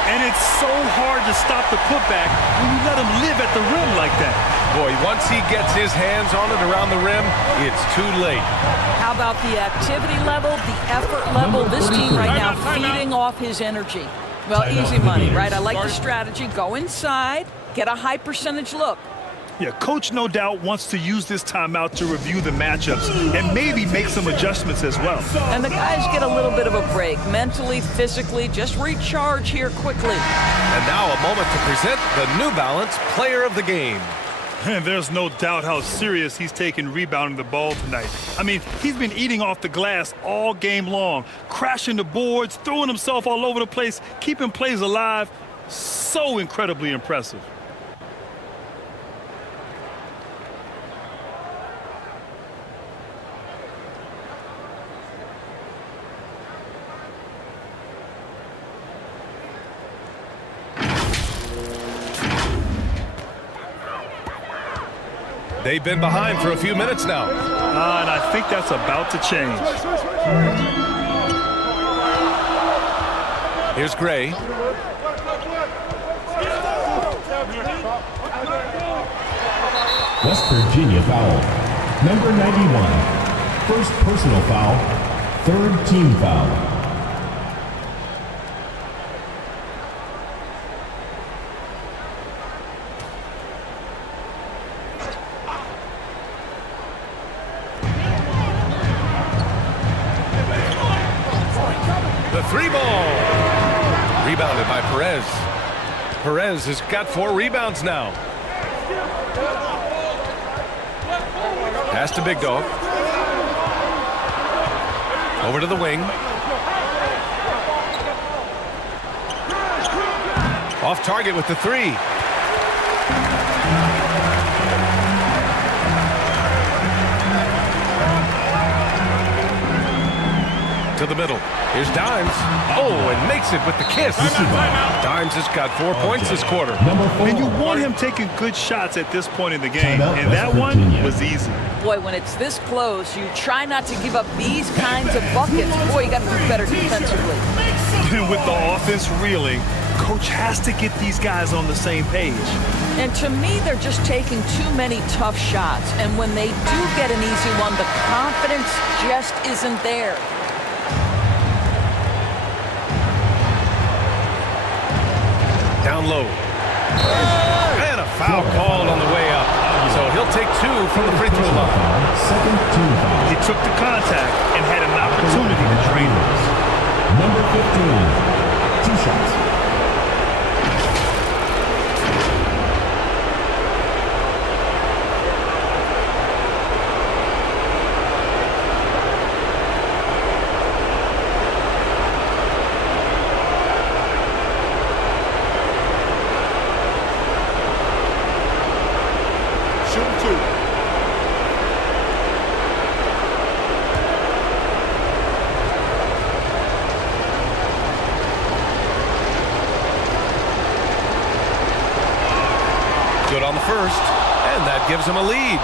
And it's so hard to stop the putback when you let him live at the rim like that. Boy, once he gets his hands on it around the rim, it's too late. How about the activity level, the effort level? This team right now feeding off his energy. Well, easy money, right? I like the strategy. Go inside, get a high percentage look. Yeah, coach no doubt wants to use this timeout to review the matchups and maybe make some adjustments as well. And the guys get a little bit of a break, mentally, physically, just recharge here quickly. And now a moment to present the New Balance Player of the Game. And there's no doubt how serious he's taken rebounding the ball tonight. I mean, he's been eating off the glass all game long, crashing the boards, throwing himself all over the place, keeping plays alive. So incredibly impressive. They've been behind for a few minutes now. And I think that's about to change. Here's Gray. West Virginia foul. Number 91. First personal foul. Third team foul. The three ball. Rebounded by Perez. Perez has got 4 rebounds now. Pass to Big Dog. Over to the wing. Off target with the 3. To the middle. Here's Dimes. Oh, and makes it with the kiss. Dimes has got 4 points this quarter. And you want him taking good shots at this point in the game, and that one was easy. Boy, when it's this close, you try not to give up these kinds of buckets. Boy, you got to do better defensively. And with the offense reeling, coach has to get these guys on the same page. And to me, they're just taking too many tough shots. And when they do get an easy one, the confidence just isn't there. Down low. And a foul called on the way up. So he'll take 2 from the free throw line. Second team foul. He took the contact and had an opportunity to drain this. Number 15. 2 shots. Good on the first, and that gives him a lead.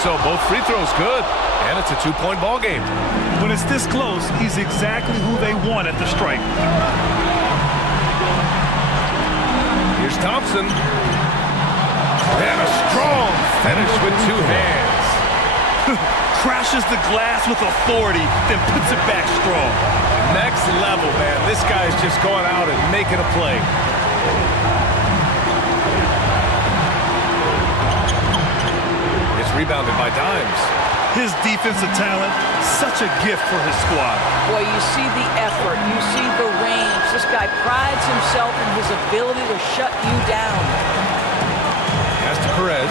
So both free throws good, and it's a 2-point ball game. When it's this close, he's exactly who they want at the stripe. Here's Thompson. And a strong finish with 2 hands. Crashes the glass with authority, then puts it back strong. Next level, man. This guy's just going out and making a play. Rebounded by Dimes. His defensive talent, such a gift for his squad. Boy, you see the effort, you see the range. This guy prides himself in his ability to shut you down. Pass to Perez.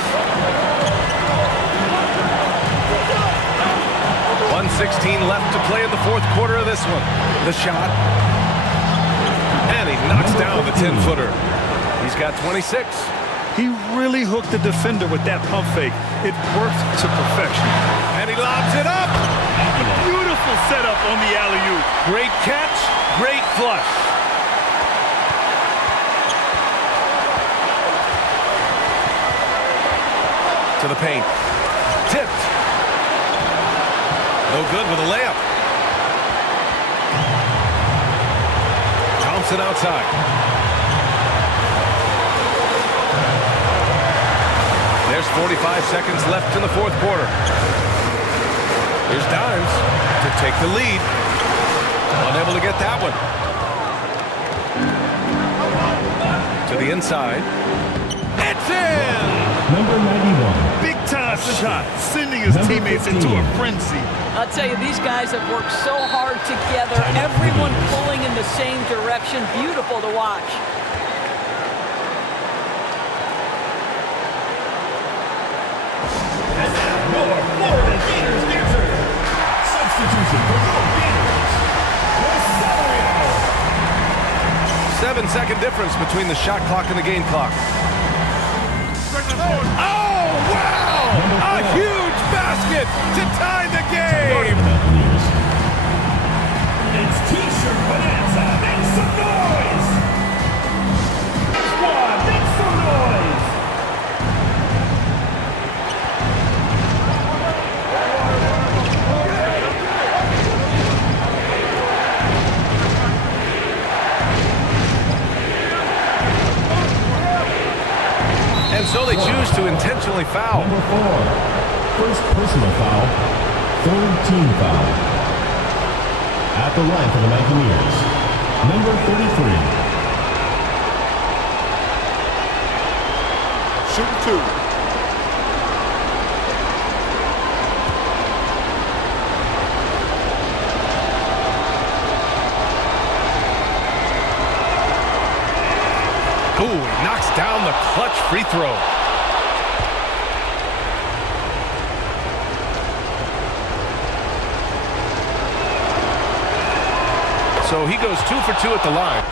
1:16 left to play in the 4th quarter of this one. The shot. And he knocks down the 10-footer. He's got 26. He really hooked the defender with that pump fake. It worked to perfection. And he lobs it up. Beautiful setup on the alley-oop. Great catch, great flush. To the paint. Tipped. No good with a layup. Thompson outside. There's 45 seconds left in the 4th quarter. Here's Dimes to take the lead. Unable to get that one. To the inside. It's in! Number 91. Big time shot, sending his teammates into a frenzy. I'll tell you, these guys have worked so hard together. Everyone pulling in the same direction. Beautiful to watch. And now, your Florida Gators dancer. Substitution for your Gators. Rosario. 7-second difference between the shot clock and the game clock. Oh, wow! A huge basket to tie the game! It's T-shirt bonanza. Make some noise! Squad, make some noise! And so they choose to intentionally foul. Number 4. First personal foul. Third team foul. At the line for the Mountaineers. Number 33. Shoot 2. Ooh, he knocks down the clutch free throw. So he goes 2 for 2 at the line.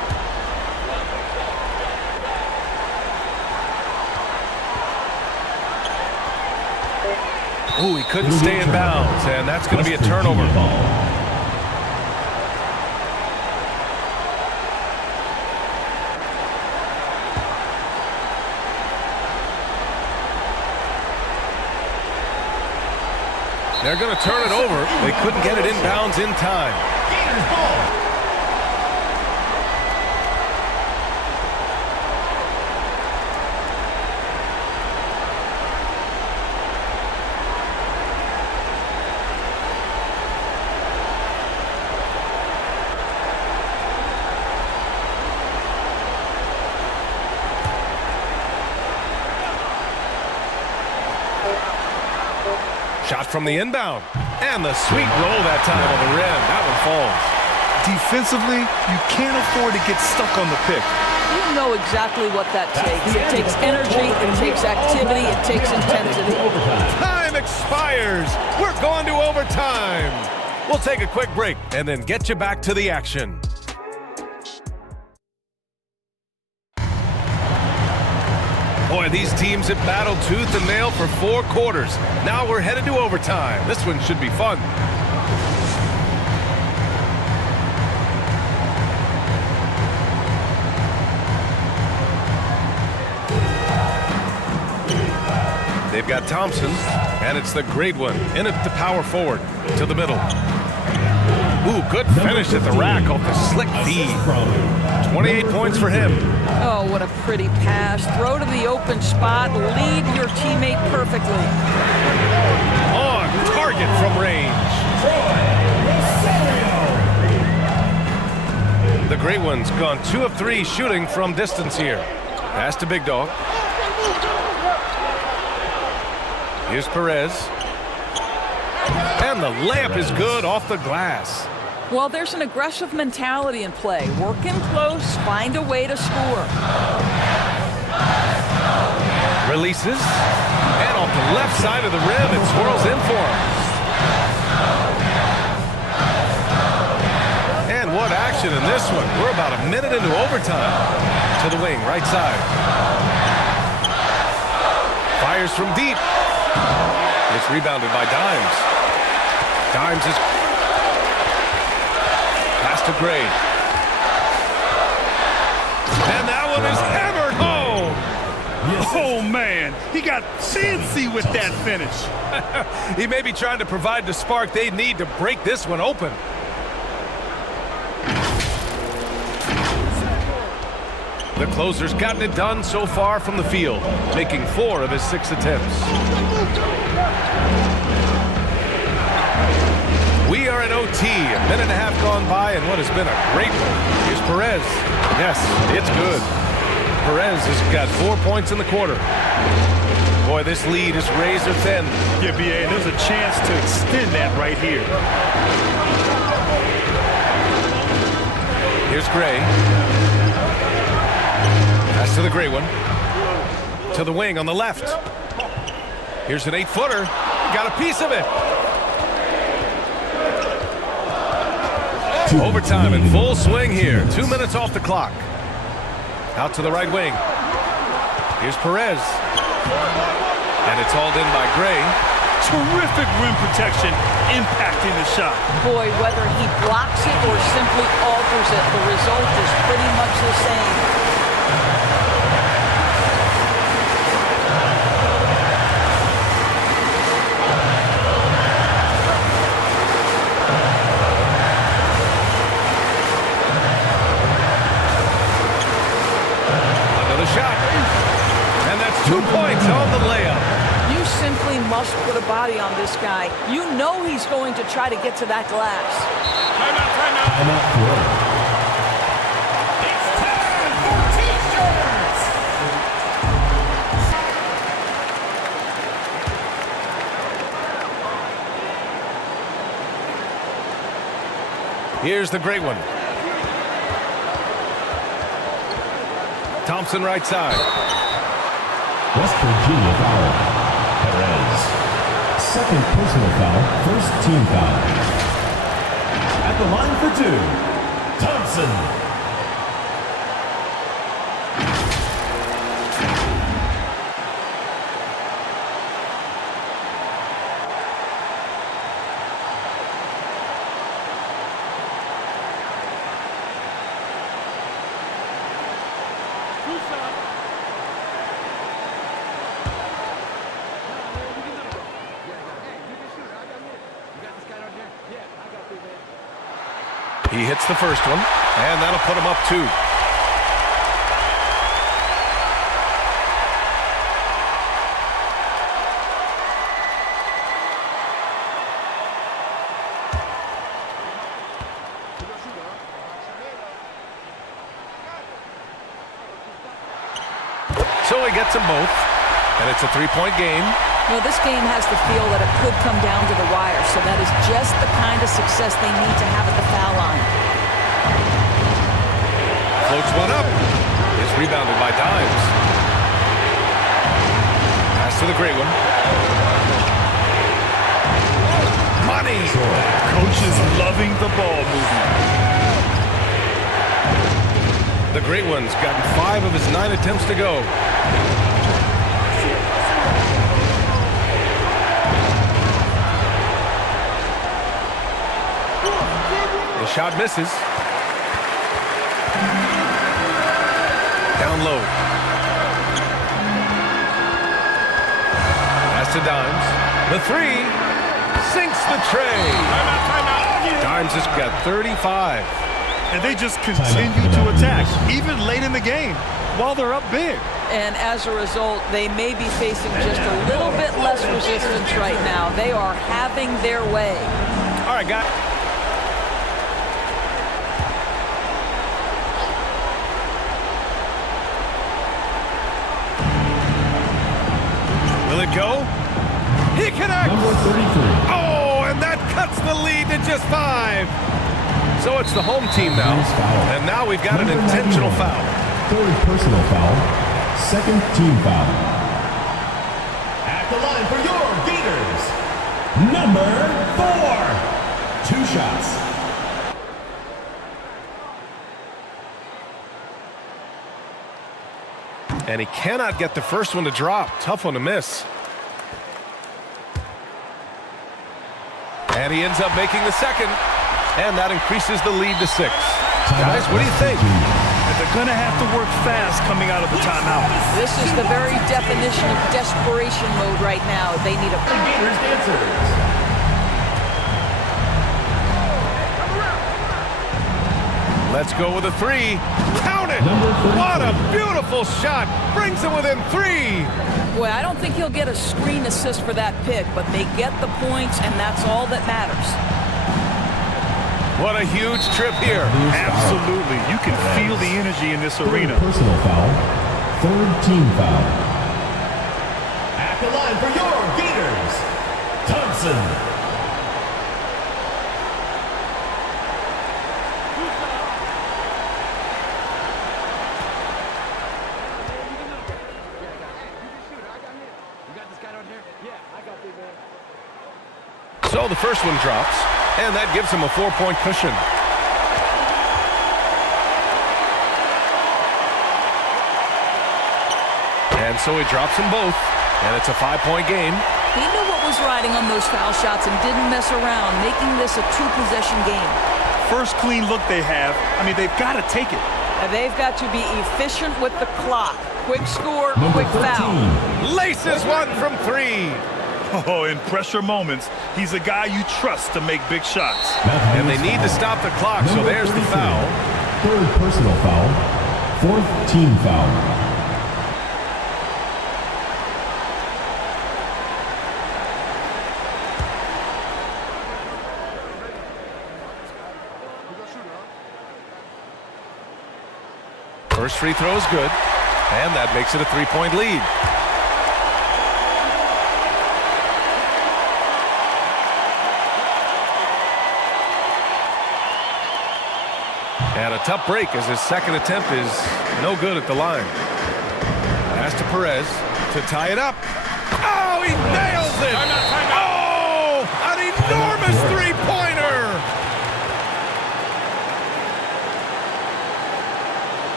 Ooh, he couldn't stay in bounds, and that's going to be a turnover. They're going to turn it over. They couldn't get it inbounds in time. Gators ball. Shot from the inbound. And the sweet roll that time on the rim. That one falls. Defensively, you can't afford to get stuck on the pick. You know exactly what that takes. It takes energy, it takes activity, it takes intensity. Time expires. We're going to overtime. We'll take a quick break and then get you back to the action. Boy, these teams have battled tooth and nail for 4 quarters. Now we're headed to overtime. This one should be fun. They've got Thompson, and it's the great one in it to power forward to the middle. Ooh, good finish at the rack off the slick feed. 28 points for him. Oh, what a pretty pass. Throw to the open spot. Lead your teammate perfectly. On target from range. The great one's gone 2 of 3 shooting from distance here. Pass to Big Dog. Here's Perez. And the layup is good off the glass. Well, there's an aggressive mentality in play. Work in close, find a way to score. Releases. And off the left side of the rim, it swirls in for him. And what action in this one. We're about a minute into overtime. To the wing, right side. Fires from deep. It's rebounded by Dimes. Dimes is pass to Gray. And that one is hammered home. Oh, man. He got fancy with that finish. He may be trying to provide the spark they need to break this one open. The closer's gotten it done so far from the field, making 4 of his 6 attempts. OT. A minute and a half gone by, and what has been a great one. Here's Perez. Yes, it's good. Perez has got 4 points in the quarter. Boy, this lead is razor thin. Yeah, BA, there's a chance to extend that right here. Here's Gray. Pass to the gray one. To the wing on the left. Here's an 8-footer. Got a piece of it. Overtime in full swing here. 2 minutes off the clock. Out to the right wing. Here's Perez. And it's hauled in by Gray. Terrific rim protection impacting the shot. Boy, whether he blocks it or simply alters it, the result is pretty much the same. Another shot. And that's 2 points on the layup. You simply must put a body on this guy. You know he's going to try to get to that glass. Here's the great one. Thompson right side. West Virginia foul. Perez. Second personal foul, first team foul. At the line for 2, Thompson. He hits the first one, and that'll put him up 2. So he gets them both, and it's a 3-point game. Well, this game has the feel that it could come down to the wire, so that is just the kind of success they need to have at the foul line. Floats one up. It's rebounded by Dimes. Pass to the great one. Money! Coach is loving the ball movement. The great one's gotten 5 of his 9 attempts to go. The shot misses. Down low. Pass to Dimes. The 3 sinks the tray. Dimes has got 35. And they just continue to attack, even late in the game, while they're up big. And as a result, they may be facing just a little bit less resistance right now. They are having their way. All right, guys. Will it go? He connects! Number 33. Oh, and that cuts the lead to just 5. So it's the home team now. And now we've got an intentional foul. Third personal foul, second team foul. At the line for your Gators, number 4. 2 shots. And he cannot get the first one to drop. Tough one to miss. And he ends up making the second. And that increases the lead to 6. Guys, what do you think? They're going to have to work fast coming out of the timeout. This is the very definition of desperation mode right now. They need a... Gators dancers. Let's go with a 3. Count it! What a beautiful shot! Brings him within 3. Boy, I don't think he'll get a screen assist for that pick, but they get the points, and that's all that matters. What a huge trip here. Absolutely. You can feel the energy in this arena. Personal foul. Third team foul. At the line for your Gators, Thompson. So the first one drops, and that gives him a 4-point cushion. And so he drops them both, and it's a 5-point game. He knew what was riding on those foul shots and didn't mess around, making this a 2-possession game. First clean look they have. I mean, they've got to take it. And they've got to be efficient with the clock. Quick score, quick foul. Laces one from 3. Oh, in pressure moments, he's a guy you trust to make big shots. And they need to stop the clock, so there's the foul. Third personal foul. Fourth team foul. First free throw is good, and that makes it a 3-point lead. And a tough break as his second attempt is no good at the line. Pass to Perez to tie it up. Oh, he nails it! Oh, an enormous three-pointer!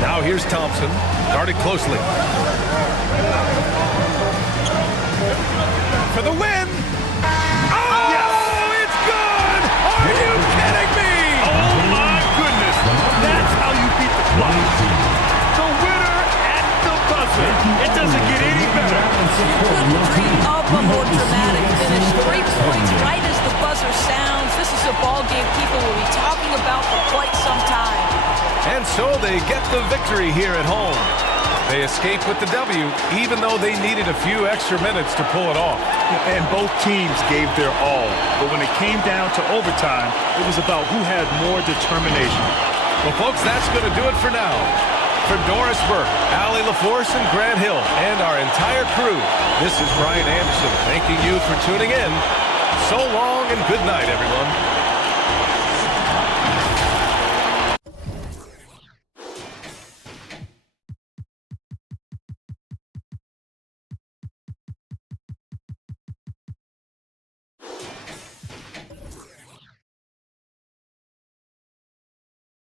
Now here's Thompson, guarded closely. For the win! Oh, yes. It's good! Are you kidding me? Oh, my goodness. That's how you beat the clock. The winner at the buzzer. It doesn't get any better. You couldn't dream of a more dramatic finish. 3 points right as the buzzer sounds. This is a ball game people will be talking about for quite some time. And so they get the victory here at home. They escape with the W, even though they needed a few extra minutes to pull it off. And both teams gave their all. But when it came down to overtime, it was about who had more determination. Well, folks, that's going to do it for now. For Doris Burke, Allie LaForce, and Grant Hill, and our entire crew, this is Brian Anderson thanking you for tuning in. So long and good night, everyone.